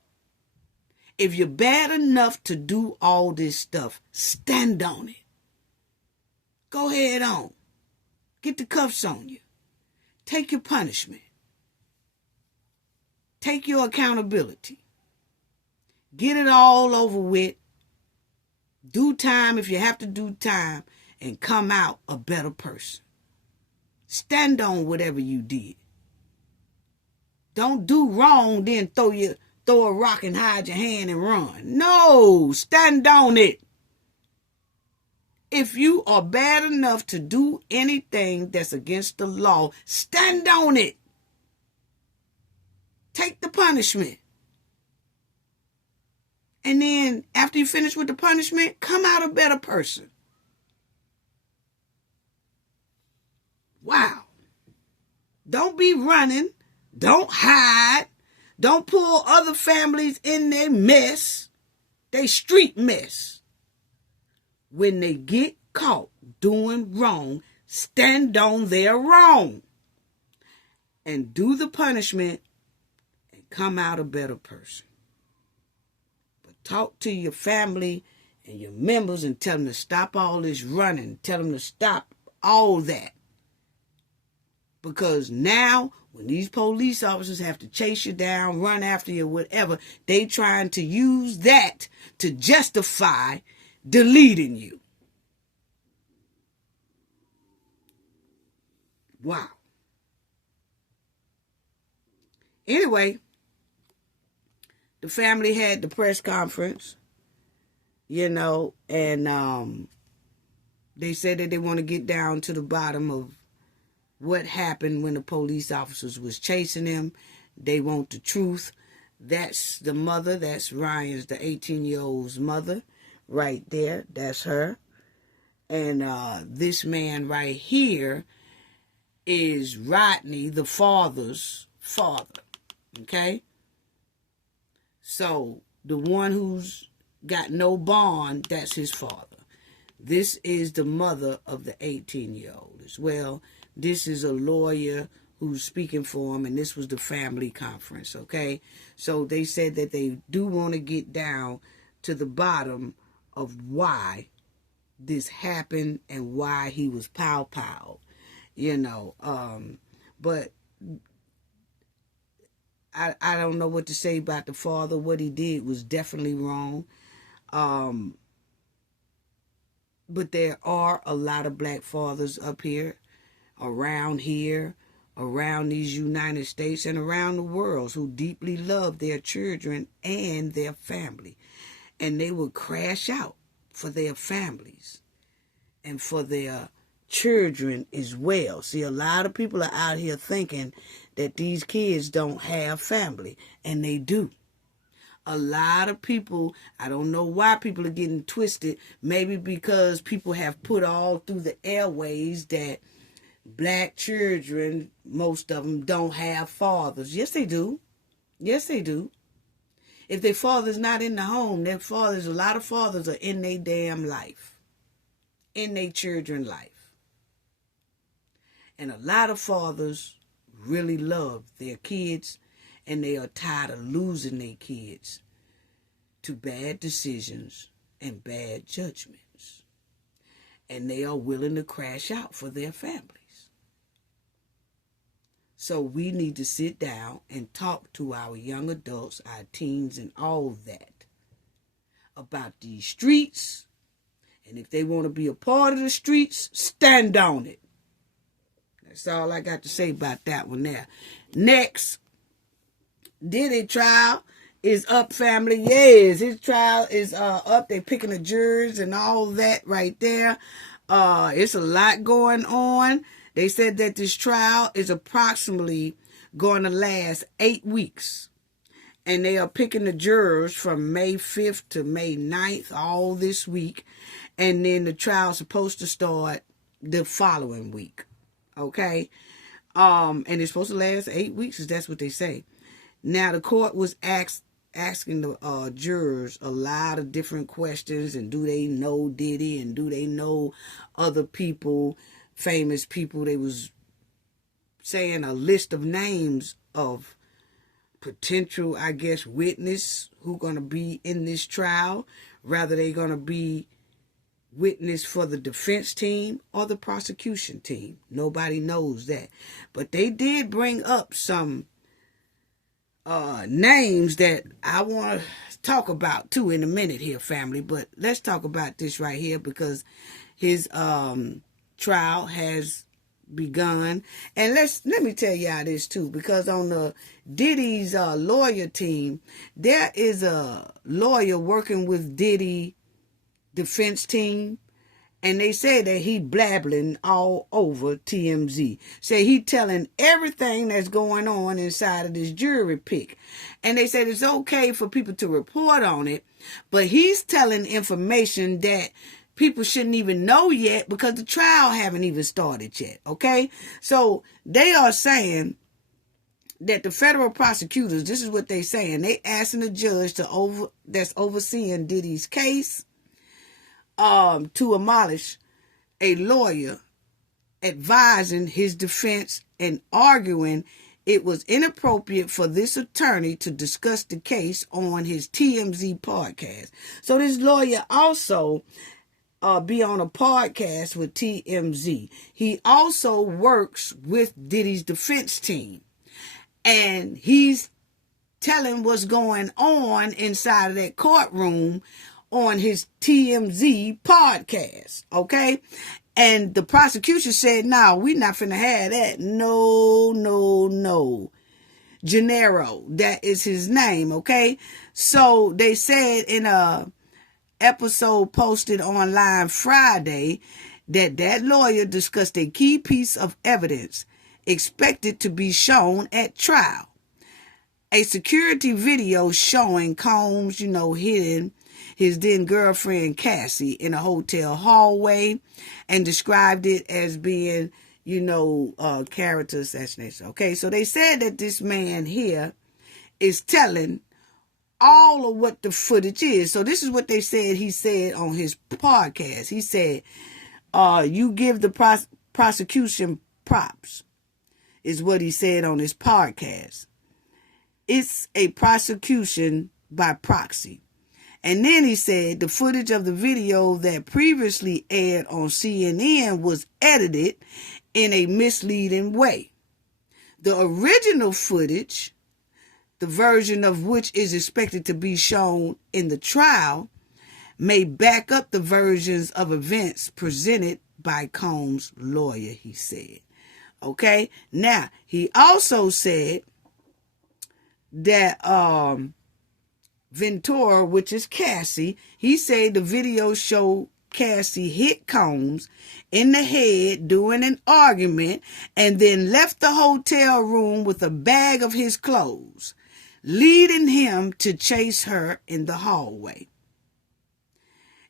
If you're bad enough to do all this stuff, stand on it. Go ahead on. Get the cuffs on you. Take your punishment. Take your accountability. Get it all over with. Do time if you have to do time and come out a better person. Stand on whatever you did. Don't do wrong, then throw a rock and hide your hand and run. No, stand on it. If you are bad enough to do anything that's against the law, stand on it. Take the punishment. And then after you finish with the punishment, come out a better person. Wow. Don't be running. Don't hide. Don't pull other families in their mess. They street mess. When they get caught doing wrong, stand on their wrong. And do the punishment and come out a better person. But talk to your family and your members and tell them to stop all this running. Tell them to stop all that. Because now, when these police officers have to chase you down, run after you, whatever, they trying to use that to justify deleting you. Wow. Anyway, the family had the press conference, and they said that they want to get down to the bottom of what happened when the police officers was chasing him. They want the truth. That's the mother. That's Ryan's, the 18-year-old's mother right there. That's her. And this man right here is Rodney, the father's father. Okay? So, the one who's got no bond, that's his father. This is the mother of the 18-year-old as well. This is a lawyer who's speaking for him, and this was the family conference, okay? So they said that they do want to get down to the bottom of why this happened and why he was pow-pow, but I don't know what to say about the father. What he did was definitely wrong. But there are a lot of black fathers up here, around these United States and around the world, who deeply love their children and their family. And they will crash out for their families and for their children as well. See, a lot of people are out here thinking that these kids don't have family, and they do. A lot of people, I don't know why people are getting twisted, maybe because people have put all through the airways that black children, most of them, don't have fathers. Yes, they do. Yes, they do. If their father's not in the home, a lot of fathers are in their damn life, in their children's life. And a lot of fathers really love their kids, and they are tired of losing their kids to bad decisions and bad judgments. And they are willing to crash out for their families. So we need to sit down and talk to our young adults, our teens, and all that about these streets. And if they want to be a part of the streets, stand on it. That's all I got to say about that one there. Next, Diddy trial is up, family. Yes, his trial is up. They picking the jurors and all that right there. It's a lot going on. They said that this trial is approximately going to last 8 weeks. And they are picking the jurors from May 5th to May 9th, all this week. And then the trial's supposed to start the following week. Okay? And it's supposed to last 8 weeks, if that's what they say. Now, the court was asking the jurors a lot of different questions. And do they know Diddy? And do they know other people, famous people? They was saying a list of names of potential, I guess, witness who going to be in this trial. Rather, they going to be witness for the defense team or the prosecution team. Nobody knows that. But they did bring up some names that I want to talk about too in a minute here, family. But let's talk about this right here because his trial has begun. And let me tell y'all this too, because on the Diddy's lawyer team, there is a lawyer working with Diddy defense team, and they say that he blabbling all over TMZ. Say he telling everything that's going on inside of this jury pick. And they said it's okay for people to report on it, but he's telling information that people shouldn't even know yet because the trial haven't even started yet, okay? So they are saying that the federal prosecutors, this is what they saying, they asking the judge that's overseeing Diddy's case to abolish a lawyer advising his defense and arguing it was inappropriate for this attorney to discuss the case on his TMZ podcast. So this lawyer also be on a podcast with TMZ. He also works with Diddy's defense team. And he's telling what's going on inside of that courtroom on his TMZ podcast. Okay? And the prosecution said, no, we're not finna have that. No. Gennaro, that is his name. Okay? So they said in a episode posted online Friday that lawyer discussed a key piece of evidence expected to be shown at trial. A security video showing Combs, hitting his then girlfriend Cassie in a hotel hallway and described it as being, character assassination. Okay, so they said that this man here is telling all of what the footage is. So this is what they said he said on his podcast. He said, you give the prosecution props, is what he said on his podcast. It's a prosecution by proxy. And then he said the footage of the video that previously aired on CNN was edited in a misleading way. The original footage, the version of which is expected to be shown in the trial, may back up the versions of events presented by Combs' lawyer, he said. Okay? Now, he also said that Ventura, which is Cassie, he said the video showed Cassie hit Combs in the head during an argument and then left the hotel room with a bag of his clothes, leading him to chase her in the hallway.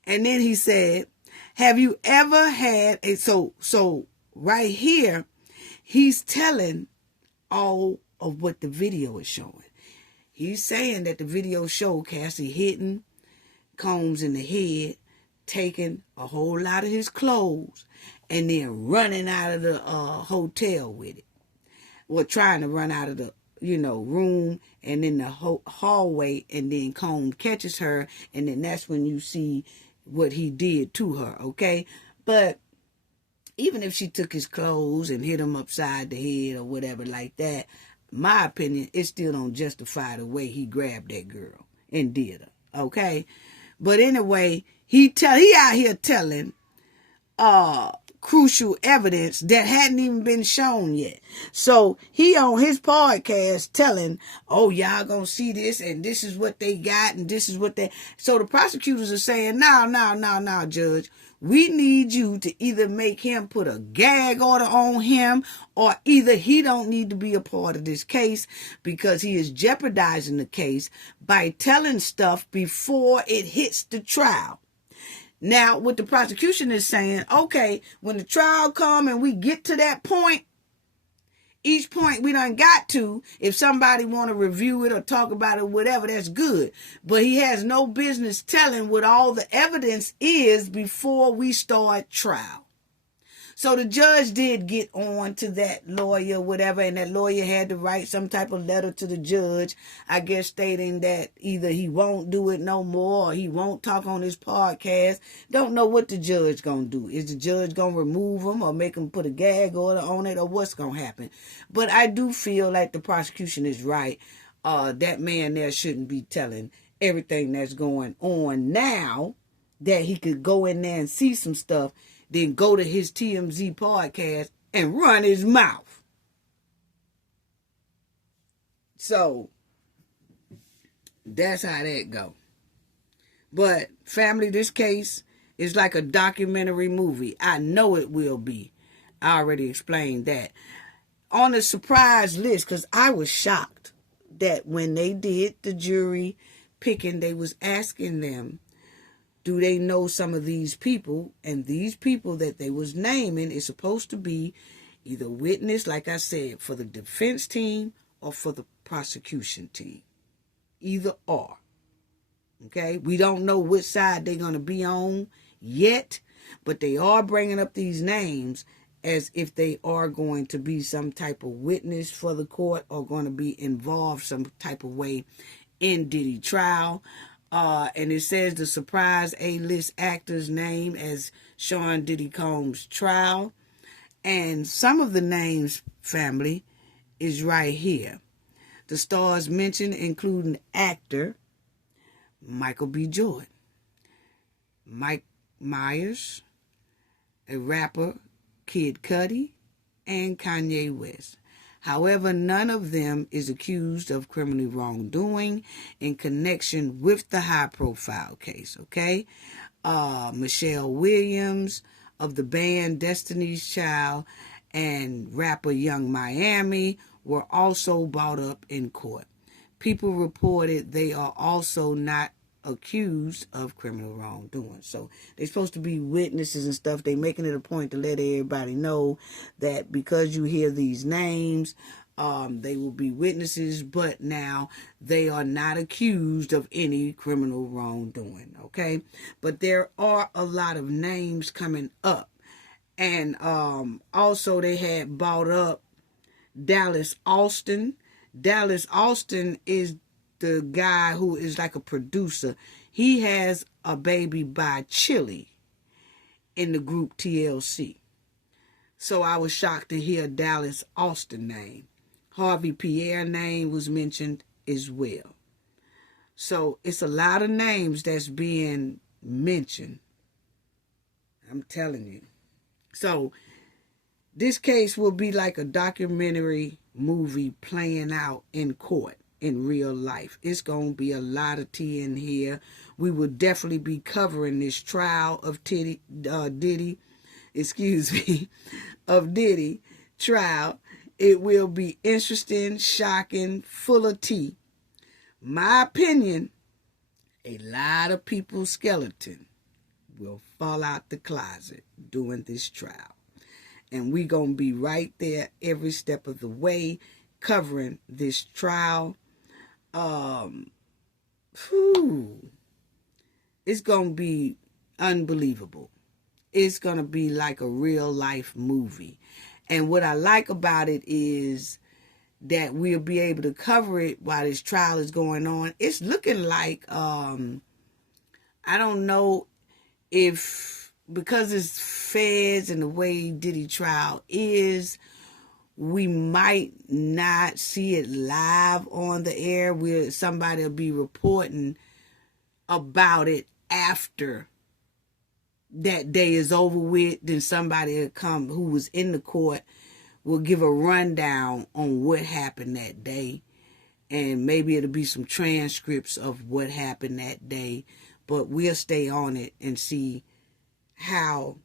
And then he said, have you ever had a... So right here, he's telling all of what the video is showing. He's saying that the video showed Cassie hitting Combs in the head, taking a whole lot of his clothes, and then running out of the hotel with it. Well, trying to run out of the, room and in the hallway, and then Combs catches her, and then that's when you see what he did to her, okay? But even if she took his clothes and hit him upside the head or whatever like that, my opinion, it still don't justify the way he grabbed that girl and did her, okay? But anyway, he out here telling crucial evidence that hadn't even been shown yet. So he on his podcast telling, oh, y'all gonna see this, and this is what they got, and this is what they... So the prosecutors are saying, no, Judge. We need you to either make him put a gag order on him, or either he don't need to be a part of this case because he is jeopardizing the case by telling stuff before it hits the trial. Now, what the prosecution is saying, okay, when the trial come and we get to that point, each point we done got to, if somebody want to review it or talk about it, whatever, that's good. But he has no business telling what all the evidence is before we start trial. So the judge did get on to that lawyer, whatever, and that lawyer had to write some type of letter to the judge, I guess stating that either he won't do it no more or he won't talk on his podcast. Don't know what the judge gonna do. Is the judge gonna remove him or make him put a gag order on it, or what's gonna happen? But I do feel like the prosecution is right. That man there shouldn't be telling everything that's going on now, that he could go in there and see some stuff, then go to his TMZ podcast and run his mouth. So that's how that go. But family, this case is like a documentary movie. I know it will be. I already explained that. On the surprise list, because I was shocked that when they did the jury picking, they was asking them, do they know some of these people? And these people that they was naming is supposed to be either witness, like I said, for the defense team or for the prosecution team. Either or. Okay? We don't know which side they're going to be on yet, but they are bringing up these names as if they are going to be some type of witness for the court or going to be involved some type of way in Diddy trial. And it says the surprise A-list actor's name as Sean Diddy Combs' trial. And some of the names, family, is right here. The stars mentioned including actor Michael B. Jordan, Mike Myers, a rapper Kid Cudi, and Kanye West. However, none of them is accused of criminal wrongdoing in connection with the high-profile case, okay? Michelle Williams of the band Destiny's Child and rapper Young Miami were also brought up in court. People reported they are also not accused of criminal wrongdoing. So they're supposed to be witnesses and stuff. They're making it a point to let everybody know that because you hear these names, they will be witnesses, but now they are not accused of any criminal wrongdoing, okay? But there are a lot of names coming up. And also they had brought up Dallas Austin. Dallas Austin is the guy who is like a producer. He has a baby by Chili in the group TLC. So I was shocked to hear Dallas Austin name. Harvey Pierre name was mentioned as well. So it's a lot of names that's being mentioned. I'm telling you. So this case will be like a documentary movie playing out in court. In real life. It's going to be a lot of tea in here. We will definitely be covering this trial of Diddy trial. It will be interesting, shocking, full of tea. My opinion, a lot of people's skeleton will fall out the closet during this trial. And we're going to be right there every step of the way covering this trial. It's going to be unbelievable. It's going to be like a real life movie. And what I like about it is that we'll be able to cover it while this trial is going on. It's looking like, I don't know if, because it's feds and the way Diddy trial is, we might not see it live on the air. Somebody will be reporting about it after that day is over with, then somebody will come who was in the court will give a rundown on what happened that day. And maybe it'll be some transcripts of what happened that day. But we'll stay on it and see how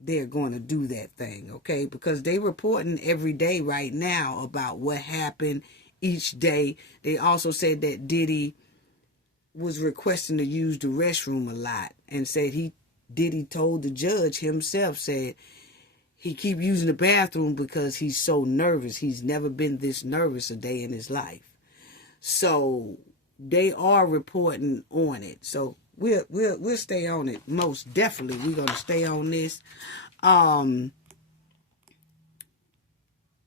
they're going to do that thing, okay? Because they're reporting every day right now about what happened each day. They also said that Diddy was requesting to use the restroom a lot and said Diddy told the judge himself, said he keep using the bathroom because he's so nervous. He's never been this nervous a day in his life. So they are reporting on it. So we'll stay on it. Most definitely, we're gonna stay on this.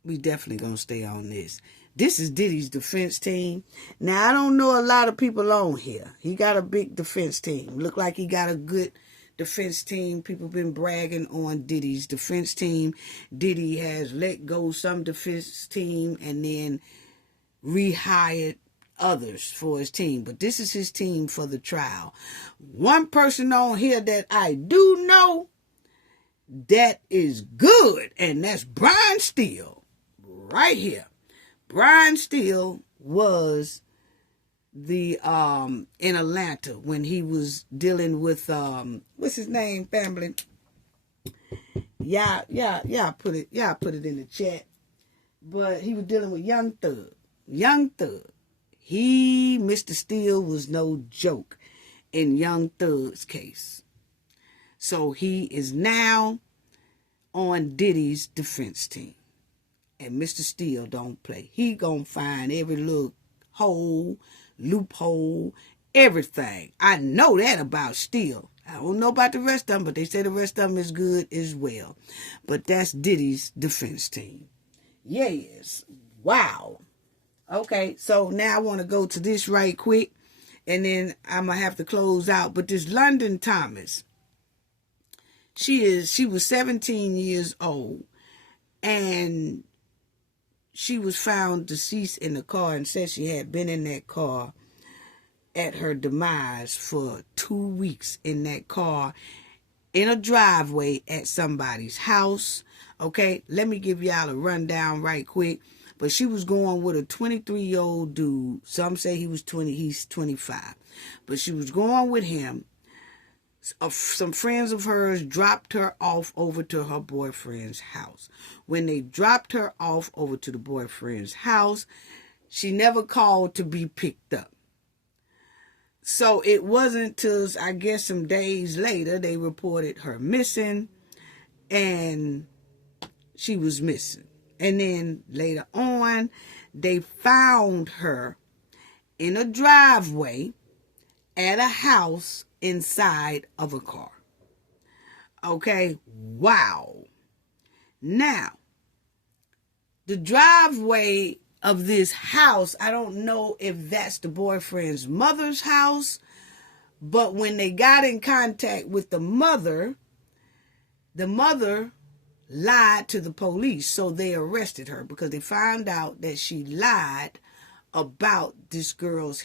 We definitely gonna stay on this. This is Diddy's defense team. Now I don't know a lot of people on here. He got a big defense team. Look like he got a good defense team. People been bragging on Diddy's defense team. Diddy has let go some defense team and then rehired others for his team, but this is his team for the trial. One person on here that I do know that is good, and that's Brian Steele right here. Brian Steele was the in Atlanta when he was dealing with what's his name, family? Yeah, put it in the chat. But he was dealing with Young Thug. Mr. Steele was no joke in Young Thug's case. So he is now on Diddy's defense team. And Mr. Steele don't play. He gonna find every little hole, loophole, everything. I know that about Steele. I don't know about the rest of them, but they say the rest of them is good as well. But that's Diddy's defense team. Yes. Wow. Okay, so now I want to go to this right quick, and then I'm going to have to close out. But this London Thomas, she was 17 years old, and she was found deceased in the car and said she had been in that car at her demise for 2 weeks in that car in a driveway at somebody's house. Okay, let me give y'all a rundown right quick. But she was going with a 23-year-old dude. Some say he was 20, he's 25. But she was going with him. Some friends of hers dropped her off over to her boyfriend's house. When they dropped her off over to the boyfriend's house, she never called to be picked up. So it wasn't till, I guess, some days later, they reported her missing, and she was missing. And then later on, they found her in a driveway at a house inside of a car. Okay, wow. Now, the driveway of this house, I don't know if that's the boyfriend's mother's house, but when they got in contact with the mother lied to the police, so they arrested her because they found out that she lied about this girl's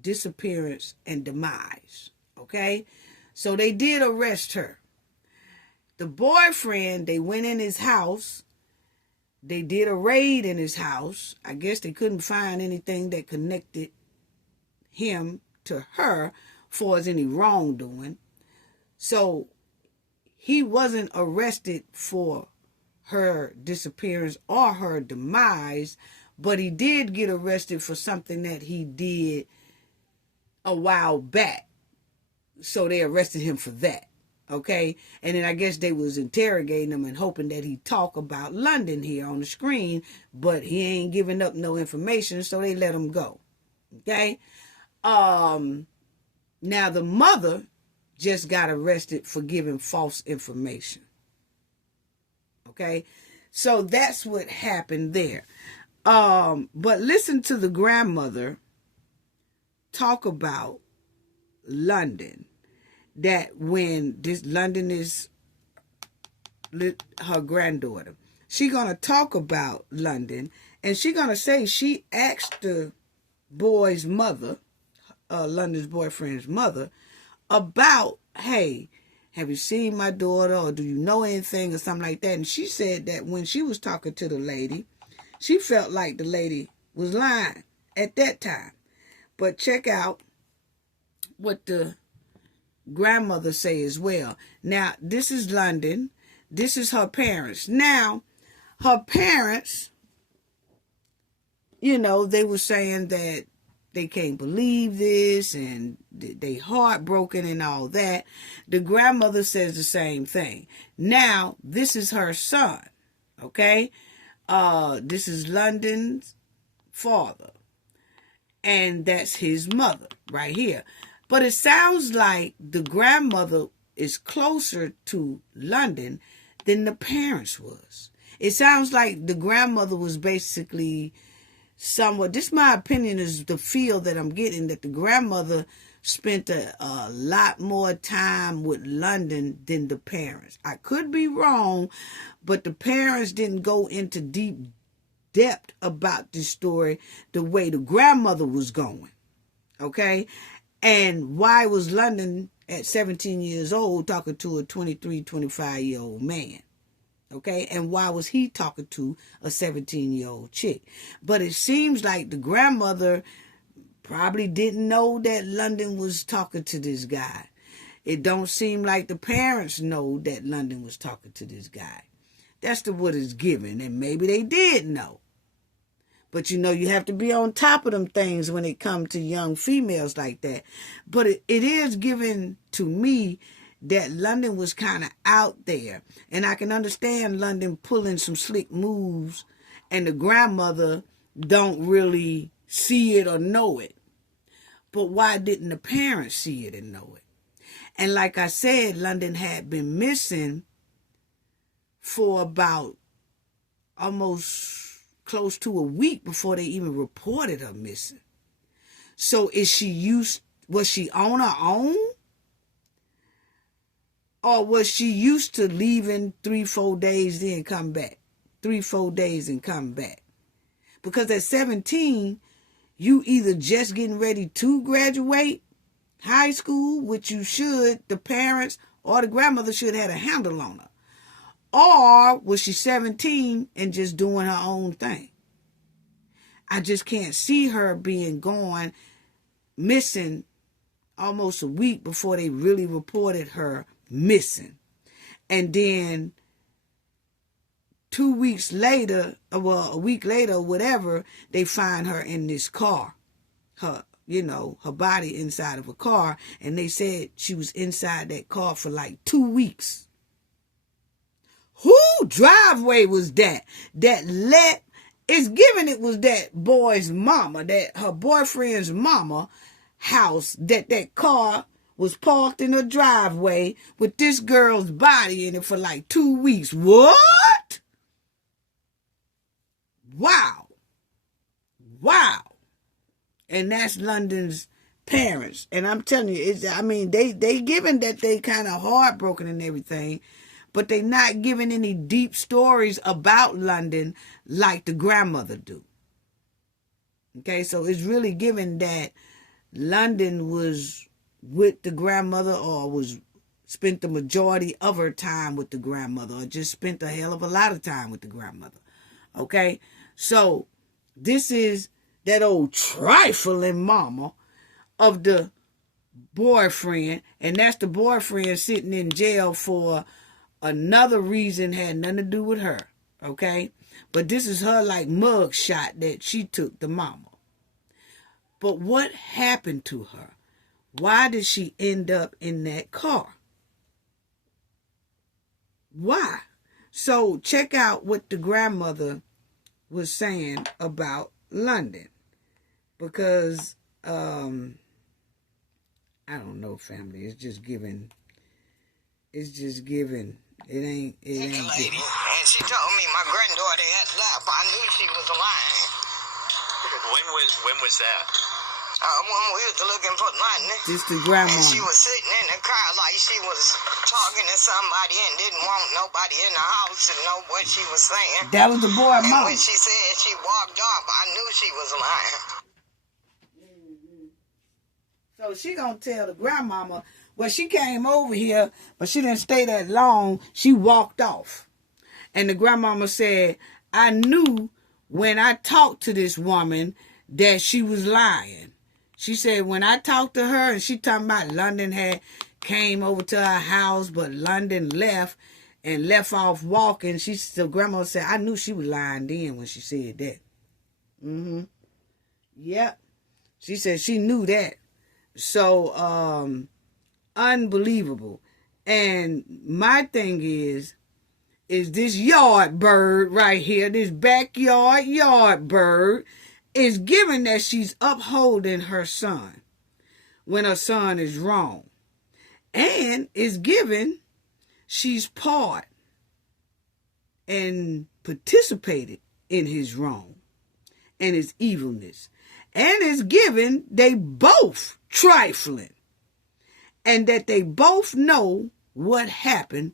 disappearance and demise. Okay, so they did arrest her. The boyfriend, they went in his house. They did a raid in his house. I guess they couldn't find anything that connected him to her for as any wrongdoing. So he wasn't arrested for her disappearance or her demise, but he did get arrested for something that he did a while back. So they arrested him for that. Okay? And then I guess they was interrogating him and hoping that he'd talk about London here on the screen, but he ain't giving up no information, so they let him go. Okay? Now the mother just got arrested for giving false information. Okay? So that's what happened there. But listen to the grandmother talk about London. That when this London is her granddaughter, she gonna talk about London, and she gonna say she asked the boy's mother, London's boyfriend's mother, about, hey, have you seen my daughter, or do you know anything, or something like that. And she said that when she was talking to the lady, she felt like the lady was lying at that time. But check out what the grandmother say as well. Now, this is London. This is her parents. Now, her parents, you know, they were saying that they can't believe this and they heartbroken and all that. The grandmother says the same thing. Now, this is her son, okay? This is London's father. And that's his mother right here. But it sounds like the grandmother is closer to London than the parents was. It sounds like the grandmother was basically somewhat, this my opinion is the feel that I'm getting, that the grandmother spent a lot more time with London than the parents. I could be wrong, but the parents didn't go into deep depth about this story the way the grandmother was going. Okay? And why was London at 17 years old talking to a 23, 25-year-old man? Okay, and why was he talking to a 17-year-old chick? But it seems like the grandmother probably didn't know that London was talking to this guy. It don't seem like the parents know that London was talking to this guy. That's what it's given, and maybe they did know. But you know, you have to be on top of them things when it comes to young females like that. But it is given to me that London was kind of out there. And I can understand London pulling some slick moves and the grandmother don't really see it or know it. But why didn't the parents see it and know it? And like I said, London had been missing for about almost close to a week before they even reported her missing. So was she on her own? Or was she used to leaving 3-4 days then come back? 3-4 days and come back. Because at 17, you either just getting ready to graduate high school, which you should, the parents or the grandmother should have had a handle on her. Or was she 17 and just doing her own thing? I just can't see her being gone, missing almost a week before they really reported her missing. And then 2 weeks later, well, a week later, whatever, they find her in this car. Her body inside of a car. And they said she was inside that car for like 2 weeks. Who driveway was that? It's given it was that boy's mama, that her boyfriend's mama house, that car was parked in her driveway with this girl's body in it for like 2 weeks. What? Wow. And that's London's parents. And I'm telling you, they given that they kind of heartbroken and everything, but they not giving any deep stories about London like the grandmother do. Okay, so it's really given that London was with the grandmother or spent the majority of her time with the grandmother or just spent a hell of a lot of time with the grandmother. Okay, so this is that old trifling mama of the boyfriend, and that's the boyfriend sitting in jail for another reason, had nothing to do with her, okay? But this is her like mug shot that she took the mama. But what happened to her? Why did she end up in that car? Why? So check out what the grandmother was saying about London. Because, I don't know, family. It's just given. It ain't lady, good. and she told me my granddaughter had left. I knew she was lying. When was that? When we was looking for London. Just the grandma. And she was sitting in the car like she was talking to somebody and didn't want nobody in the house to know what she was saying. That was the boy and mom. when she said she walked off, I knew she was lying. So she gonna tell the grandmama Well, she came over here, but she didn't stay that long. She walked off. And the grandmama said, I knew when I talked to this woman that she was lying. She said, when I talked to her, and she talking about London had came over to her house, but London left and left off walking. The grandma said, I knew she was lying then when she said that. Yep. She said she knew that. So, unbelievable. And my thing is this yard bird right here, this backyard yard bird, is given that she's upholding her son when her son is wrong. And is given she's part and participated in his wrong and his evilness. And is given they both trifling. And that they both know what happened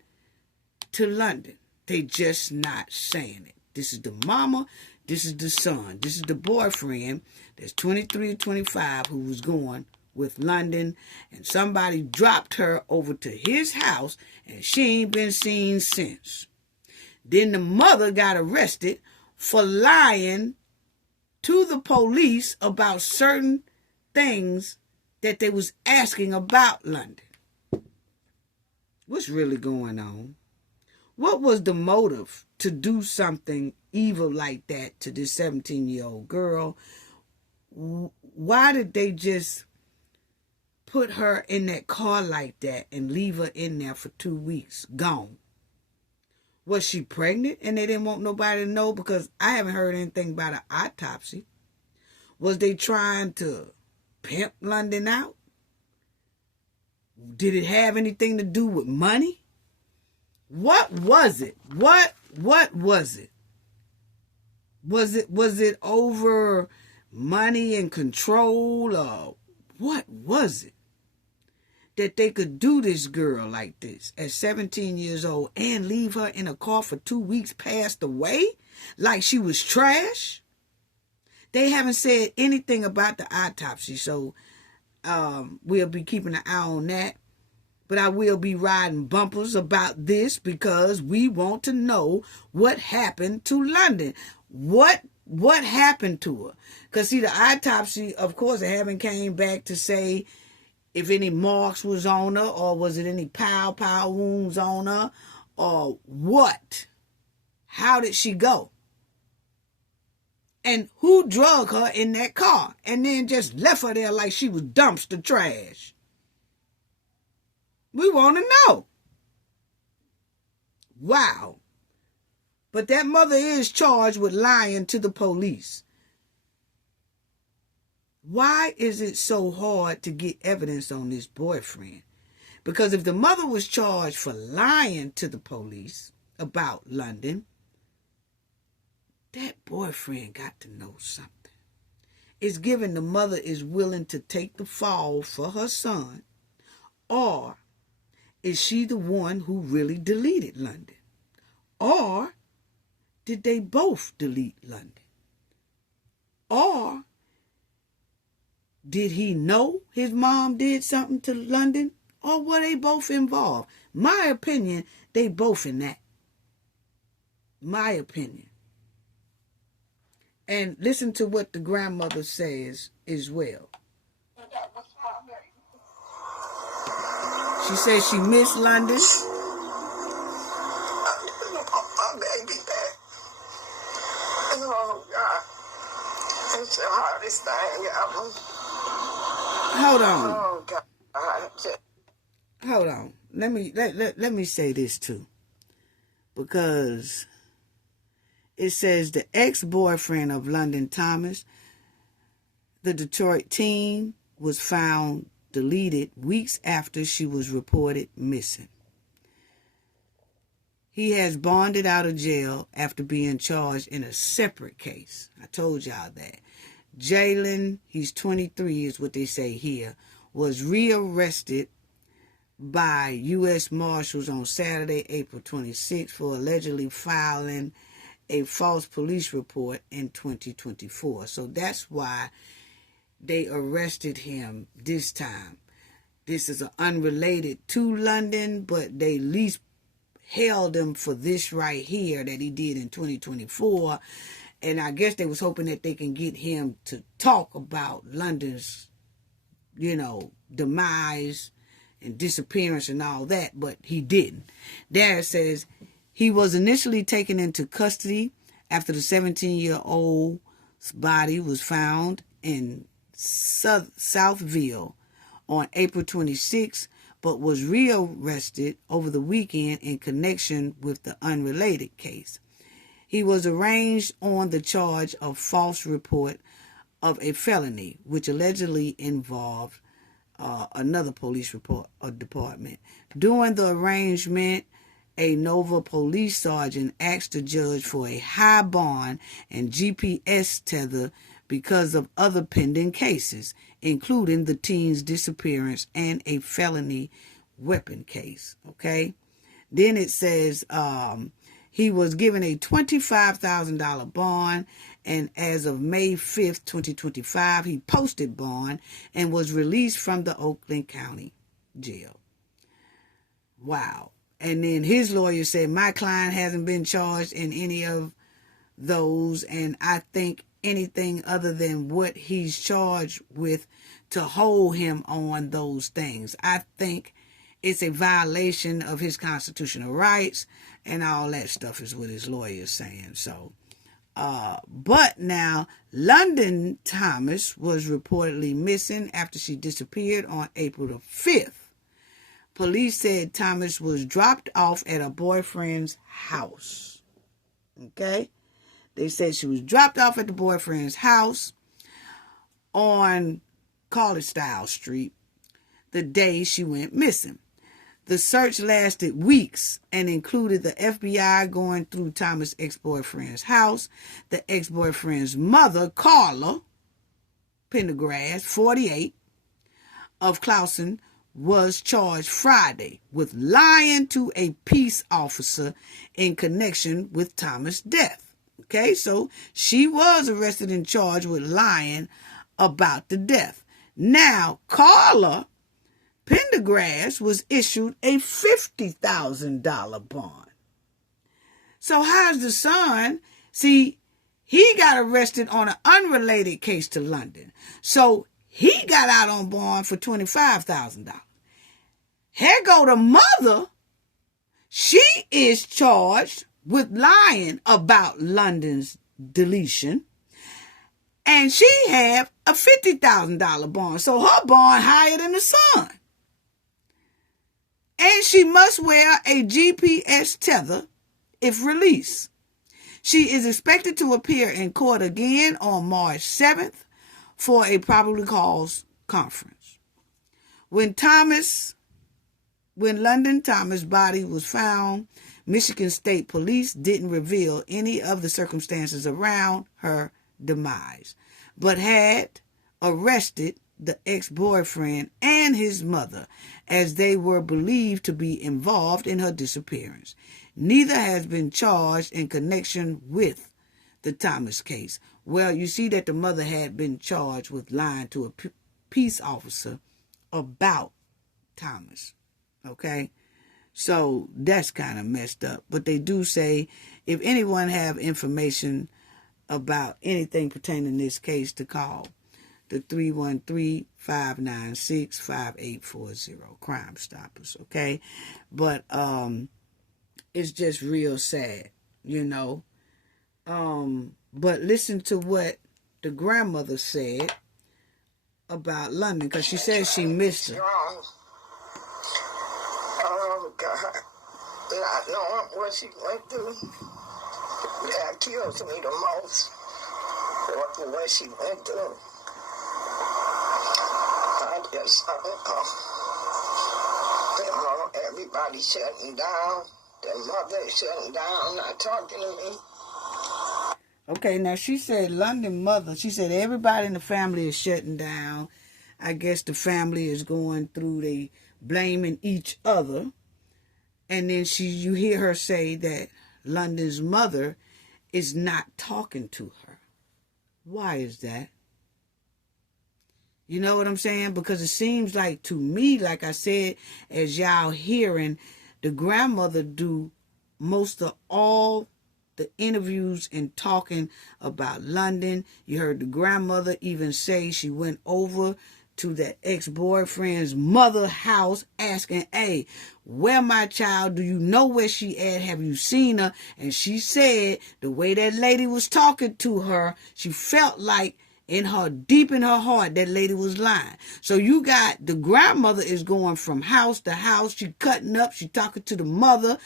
to London. They just not saying it. This is the mama. This is the son. This is the boyfriend that's 23 or 25 who was going with London. And somebody dropped her over to his house and she ain't been seen since. Then the mother got arrested for lying to the police about certain things that they was asking about London. What's really going on? What was the motive to do something evil like that to this 17-year-old girl? Why did they just put her in that car like that and leave her in there for 2 weeks, gone? Was she pregnant and they didn't want nobody to know? Because I haven't heard anything about an autopsy. Was they trying to pimp London out? Did it have anything to do with money? What was it? What was it? Was it over money and control, or what was it that they could do this girl like this at 17 years old and leave her in a car for 2 weeks passed away like she was trash? They haven't said anything about the autopsy, so we'll be keeping an eye on that. But I will be riding bumpers about this because we want to know what happened to London. What happened to her? Because, see, the autopsy, of course, they haven't came back to say if any marks was on her or was it any pow wounds on her or what. How did she go? And who drug her in that car and then just left her there like she was dumpster trash? We want to know. Wow. But that mother is charged with lying to the police. Why is it so hard to get evidence on this boyfriend? Because if the mother was charged for lying to the police about London, that boyfriend got to know something. It's given the mother is willing to take the fall for her son, or is she the one who really deleted London? Or did they both delete London? Or did he know his mom did something to London? Or were they both involved? My opinion, they both in that. My opinion. And listen to what the grandmother says as well. She says she missed London. I didn't want my baby back. Oh, God. It's the hardest thing ever. Hold on. Oh, God. Hold on. Let me say this too. Because it says the ex-boyfriend of London Thomas, the Detroit teen, was found deleted weeks after she was reported missing. He has bonded out of jail after being charged in a separate case. I told y'all that. Jalen, he's 23 is what they say here, was rearrested by U.S. Marshals on Saturday, April 26, for allegedly filing a false police report in 2024. So that's why they arrested him this time. this is unrelated to London, but they at least held him for this right here that he did in 2024. And I guess they was hoping that they can get him to talk about London's, demise and disappearance and all that, but he didn't. There it says, he was initially taken into custody after the 17-year-old's body was found in Southville on April 26, but was rearrested over the weekend in connection with the unrelated case. He was arraigned on the charge of false report of a felony, which allegedly involved another police department. During the arraignment, a Nova police sergeant asked the judge for a high bond and GPS tether because of other pending cases, including the teen's disappearance and a felony weapon case. Okay? Then it says he was given a $25,000 bond, and as of May 5th, 2025, he posted bond and was released from the Oakland County Jail. Wow. And then his lawyer said, my client hasn't been charged in any of those, and I think anything other than what he's charged with to hold him on those things. I think it's a violation of his constitutional rights and all that stuff is what his lawyer is saying. So, but now London Thomas was reportedly missing after she disappeared on April the 5th. Police said Thomas was dropped off at her boyfriend's house. Okay? They said she was dropped off at the boyfriend's house on College Style Street the day she went missing. The search lasted weeks and included the FBI going through Thomas' ex-boyfriend's house. The ex-boyfriend's mother, Carla Pendergrass, 48, of Clausen, was charged Friday with lying to a peace officer in connection with Thomas' death. Okay, so she was arrested and charged with lying about the death. Now, Carla Pendergrass was issued a $50,000 bond. So how's the son? See, he got arrested on an unrelated case to London. So he got out on bond for $25,000. Here go the mother. She is charged with lying about London's deletion. And she had a $50,000 bond. So her bond higher than the son. And she must wear a GPS tether if released. She is expected to appear in court again on March 7th for a probable cause conference. When London Thomas' body was found, Michigan State Police didn't reveal any of the circumstances around her demise, but had arrested the ex-boyfriend and his mother as they were believed to be involved in her disappearance. Neither has been charged in connection with the Thomas case. Well, you see that the mother had been charged with lying to a peace officer about Thomas. Okay? So that's kind of messed up. But they do say if anyone have information about anything pertaining to this case, to call the 313-596-5840 Crime Stoppers. Okay? But it's just real sad, But listen to what the grandmother said about London, because she said she missed her. Oh, God. Not knowing what she went through, that kills me the most. What she went through. Everybody shutting down. The mother shutting down, not talking to me. Okay, now she said London mother. She said everybody in the family is shutting down. I guess the family is going through, they blaming each other. And then you hear her say that London's mother is not talking to her. Why is that? You know what I'm saying? Because it seems like to me, like I said, as y'all hearing, the grandmother do most of all the interviews and talking about London. You heard the grandmother even say she went over to that ex-boyfriend's mother house asking, hey, where my child? Do you know where she at? Have you seen her? And she said the way that lady was talking to her, she felt like deep in her heart, that lady was lying. So you got the grandmother is going from house to house. She cutting up. She talking to the mother,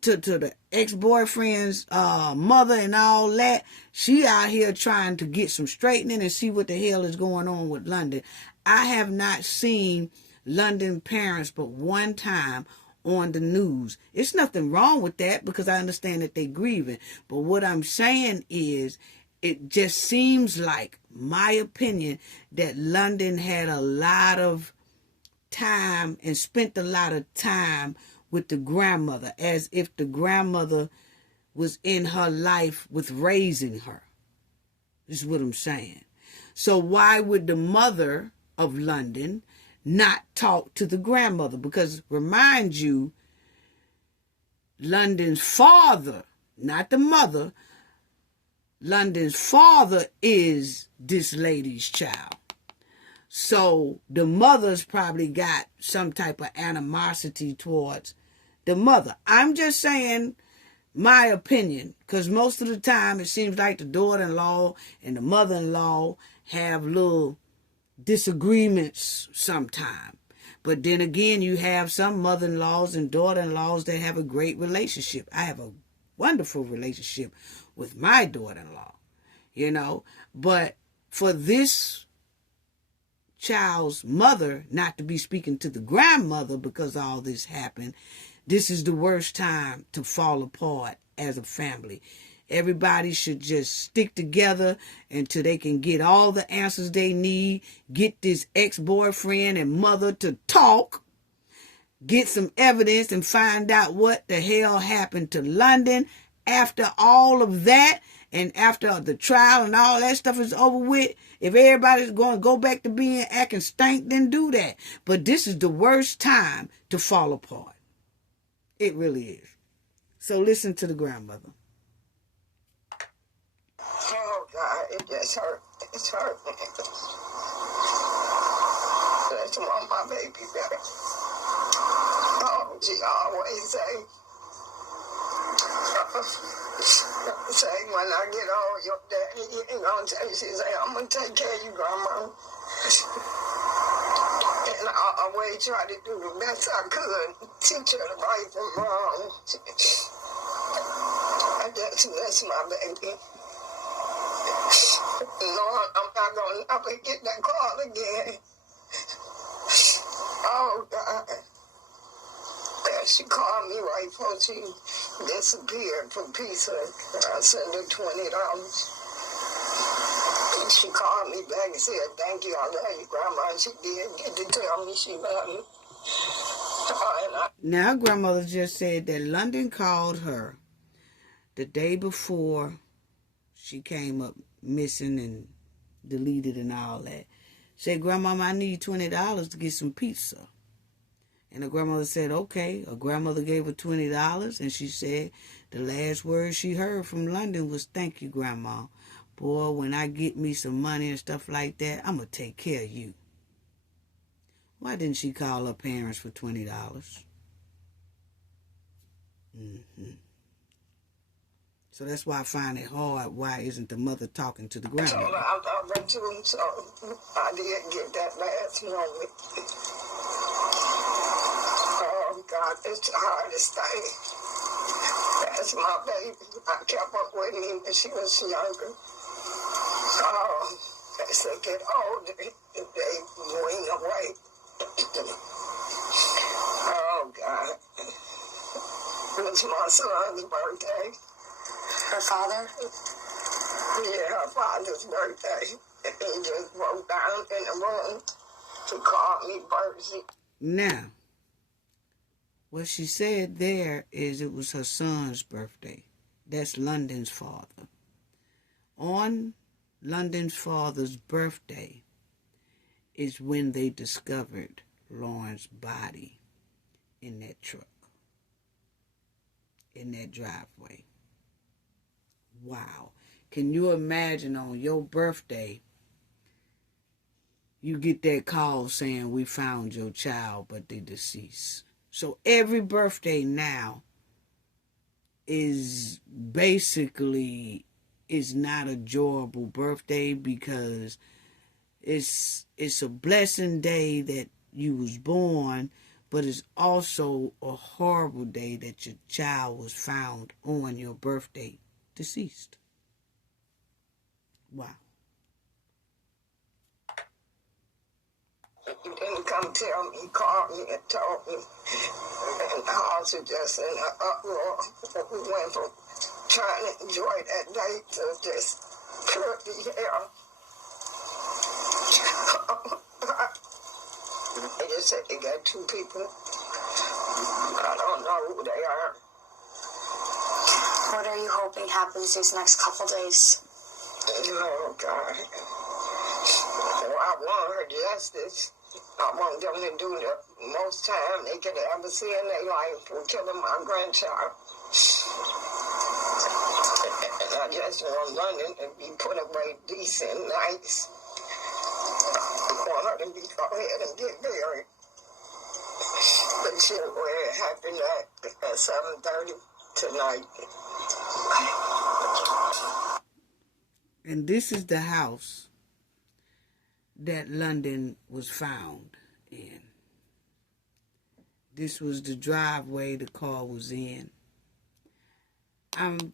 to the ex-boyfriend's mother and all that. She out here trying to get some straightening and see what the hell is going on with London. I have not seen London parents but one time on the news. It's nothing wrong with that because I understand that they grieving. But what I'm saying is, it just seems like, my opinion, that London had a lot of time and spent a lot of time with the grandmother, as if the grandmother was in her life with raising her. This is what I'm saying. So why would the mother of London not talk to the grandmother? Because remind you, London's father, not the mother, London's father is this lady's child. So the mother's probably got some type of animosity towards the mother. I'm just saying my opinion, because most of the time it seems like the daughter-in-law and the mother-in-law have little disagreements sometime. But then again, you have some mother-in-laws and daughter-in-laws that have a great relationship. I have a wonderful relationship with my daughter-in-law, you know. But for this child's mother not to be speaking to the grandmother because all this happened, this is the worst time to fall apart as a family. Everybody should just stick together until they can get all the answers they need, get this ex-boyfriend and mother to talk, get some evidence and find out what the hell happened to London. After all of that, and after the trial and all that stuff is over with, if everybody's going to go back to being acting stank, then do that. But this is the worst time to fall apart. It really is. So listen to the grandmother. Oh, God, it just hurt. It's hurt. I just want my baby back. Oh, she always say, when I get old, your daddy ain't gonna tell you. She say, I'm gonna take care of you, Grandma. And I always try to do the best I could, teach her the right from wrong. I just miss my baby. No, I'm not gonna ever get that call again. Oh, God. She called me right before she disappeared from pizza. I sent her $20. And she called me back and said, thank you, I love you, Grandma. And she did get to tell me she loved me. Now, grandmother just said that London called her the day before she came up missing and deleted and all that. Said, Grandma, I need $20 to get some pizza. And the grandmother said, okay. Her grandmother gave her $20, and she said the last word she heard from London was, thank you, Grandma. Boy, when I get me some money and stuff like that, I'm going to take care of you. Why didn't she call her parents for $20? So that's why I find it hard. Why isn't the mother talking to the grandmother? I love her too, so I did get that last moment. Oh, God, it's the hardest thing. That's my baby. I kept up with me when she was younger. Oh, as they get older, they wing away. Oh, God. It was my son's birthday. Her father? Yeah, her father's birthday. And he just broke down in the room. He called me Bertie. Now, what she said there is it was her son's birthday. That's London's father. On London's father's birthday is when they discovered Lauren's body in that truck, in that driveway. Wow. Can you imagine on your birthday, you get that call saying we found your child, but they deceased. So every birthday now is basically not a enjoyable birthday, because it's a blessing day that you was born, but it's also a horrible day that your child was found on your birthday deceased. Wow. He didn't come tell me. He called me and told me. And the house was just in an uproar. We went from trying to enjoy that day to just purely hell. They just said they got 2 people. I don't know who they are. What are you hoping happens these next couple days? Oh, God. Well, I want her justice. I want them to do the most time they could ever see in their life for killing my grandchild. And I just want London to be put away decent, nice. I want her to go ahead and get buried. But she where it happened at 7:30 tonight. And this is the house that London was found in. This was the driveway the car was in. I'm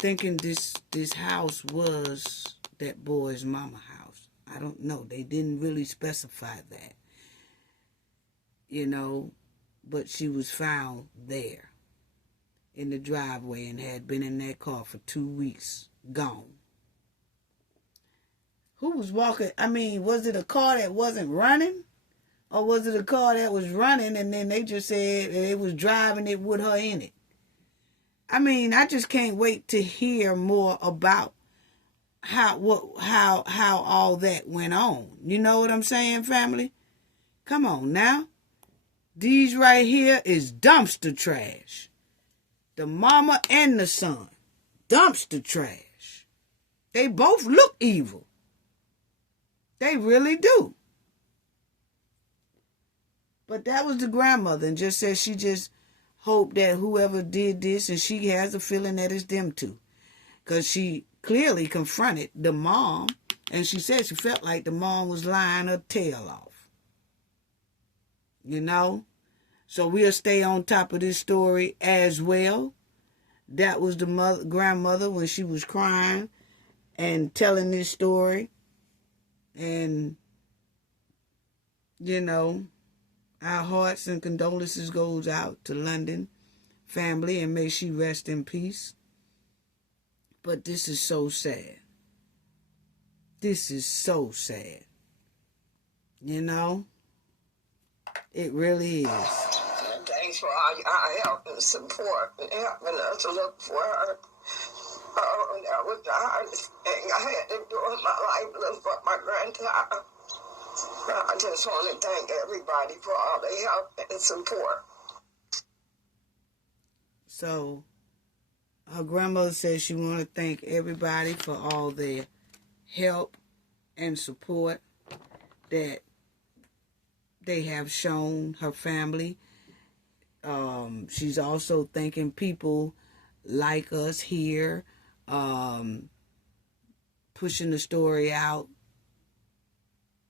thinking this house was that boy's mama house. I don't know. They didn't really specify that. You know, but she was found there in the driveway and had been in that car for 2 weeks, gone. Who was walking? I mean, was it a car that wasn't running? Or was it a car that was running and then they just said they was driving it with her in it? I mean, I just can't wait to hear more about how all that went on. You know what I'm saying, family? Come on now. These right here is dumpster trash. The mama and the son. Dumpster trash. They both look evil. They really do. But that was the grandmother, and just said she just hoped that whoever did this, and she has a feeling that it's them two. Because she clearly confronted the mom, and she said she felt like the mom was lying her tail off. You know? So we'll stay on top of this story as well. That was the grandmother when she was crying and telling this story. And, you know, our hearts and condolences goes out to London family, and may she rest in peace. But this is so sad. This is so sad. You know? It really is. Thanks for all your help and support and helping us look for her. Oh, that was the hardest thing I had to do in my life, look for my grandchild. I just want to thank everybody for all their help and support. So, her grandmother says she want to thank everybody for all their help and support that they have shown her family. She's also thanking people like us here, pushing the story out,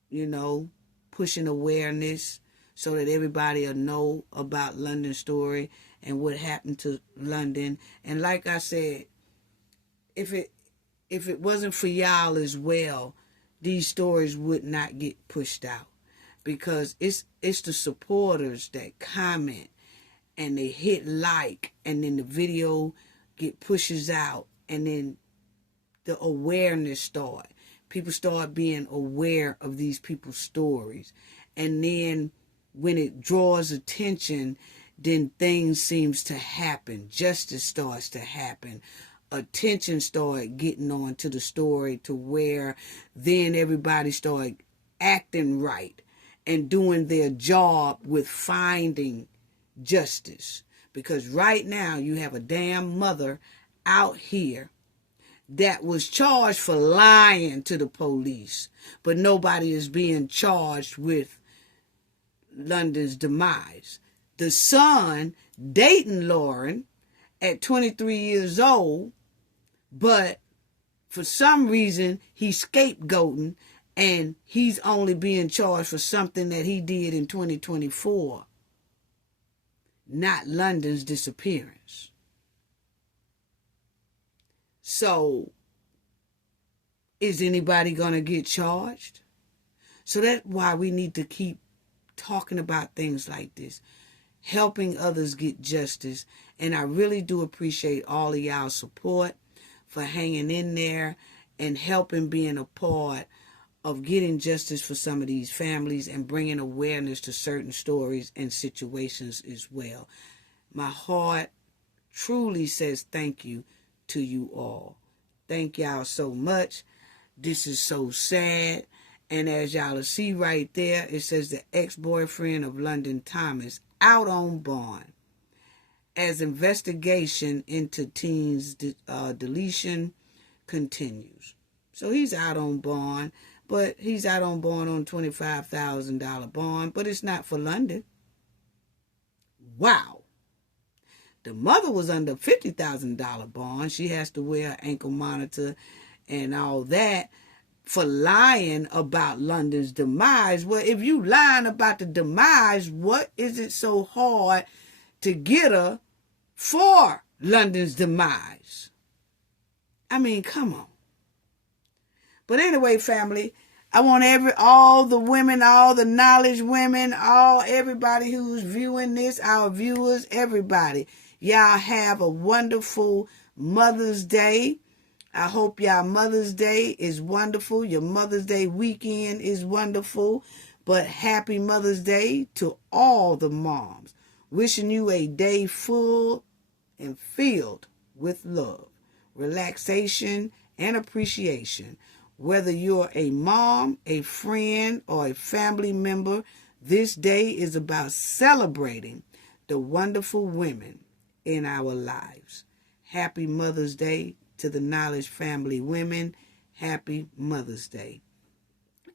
you know, pushing awareness so that everybody will know about London's story and what happened to London. And like I said, if it wasn't for y'all as well, these stories would not get pushed out, because it's the supporters that comment and they hit like, and then the video pushes out, and then the awareness start. People start being aware of these people's stories. And then when it draws attention, then things seems to happen. Justice starts to happen. Attention start getting on to the story, to where then everybody start acting right and doing their job with finding justice. Because right now you have a damn mother out here that was charged for lying to the police, but nobody is being charged with London's demise. The son dating Lauren at 23 years old, but for some reason he's scapegoating and he's only being charged for something that he did in 2024, not London's disappearance. So, is anybody going to get charged? So that's why we need to keep talking about things like this, helping others get justice. And I really do appreciate all of y'all support for hanging in there and helping being a part of getting justice for some of these families and bringing awareness to certain stories and situations as well. My heart truly says thank you to you all. Thank y'all so much. This is so sad. And as y'all will see right there, it says the ex-boyfriend of London Thomas out on bond as investigation into teen's deletion continues. So he's out on bond, but he's out on bond on $25,000 bond, but it's not for London. Wow. The mother was under $50,000 bond. She has to wear an ankle monitor and all that for lying about London's demise. Well, if you lying about the demise, what is it so hard to get her for London's demise? I mean, come on. But anyway, family, I want all the women, all the knowledge women, everybody who's viewing this, our viewers, everybody, y'all have a wonderful Mother's Day. I hope y'all Mother's Day is wonderful. Your Mother's Day weekend is wonderful. But happy Mother's Day to all the moms. Wishing you a day full and filled with love, relaxation, and appreciation. Whether you're a mom, a friend, or a family member, this day is about celebrating the wonderful women in our lives. Happy Mother's Day to the Knowledge family women. Happy Mother's Day.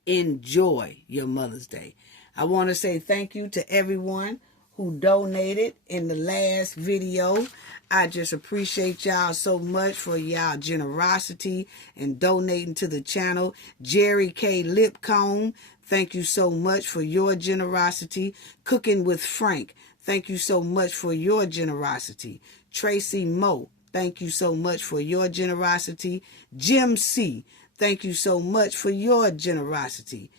Enjoy your Mother's Day. I want to say thank you to everyone who donated in the last video. I just appreciate y'all so much for y'all generosity and donating to the channel. Jerry K. Lipcomb, thank you so much for your generosity. Cooking with Frank, thank you so much for your generosity. Tracy Moe, thank you so much for your generosity. Jim C., thank you so much for your generosity.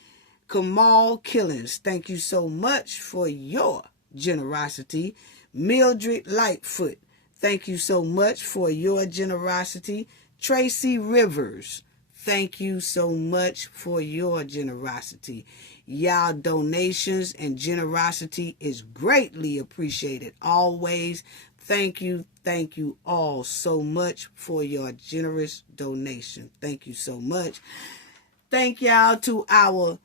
Kamal Killings, thank you so much for your generosity. Mildred Lightfoot, thank you so much for your generosity. Tracy Rivers, thank you so much for your generosity. Y'all donations and generosity is greatly appreciated always. Thank you all so much for your generous donation. Thank you so much. Thank y'all to our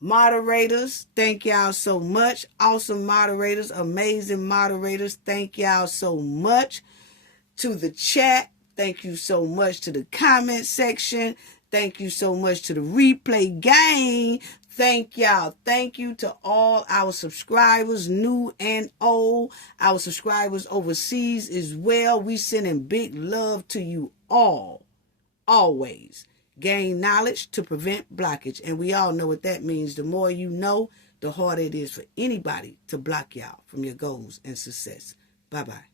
moderators. Thank y'all so much. Awesome moderators, amazing moderators. Thank y'all so much. To the chat, thank you so much. To the comment section, thank you so much. To the replay gang, thank y'all. Thank you to all our subscribers, new and old. Our subscribers overseas as well. We sending big love to you all. Always. Gain knowledge to prevent blockage. And we all know what that means. The more you know, the harder it is for anybody to block y'all from your goals and success. Bye-bye.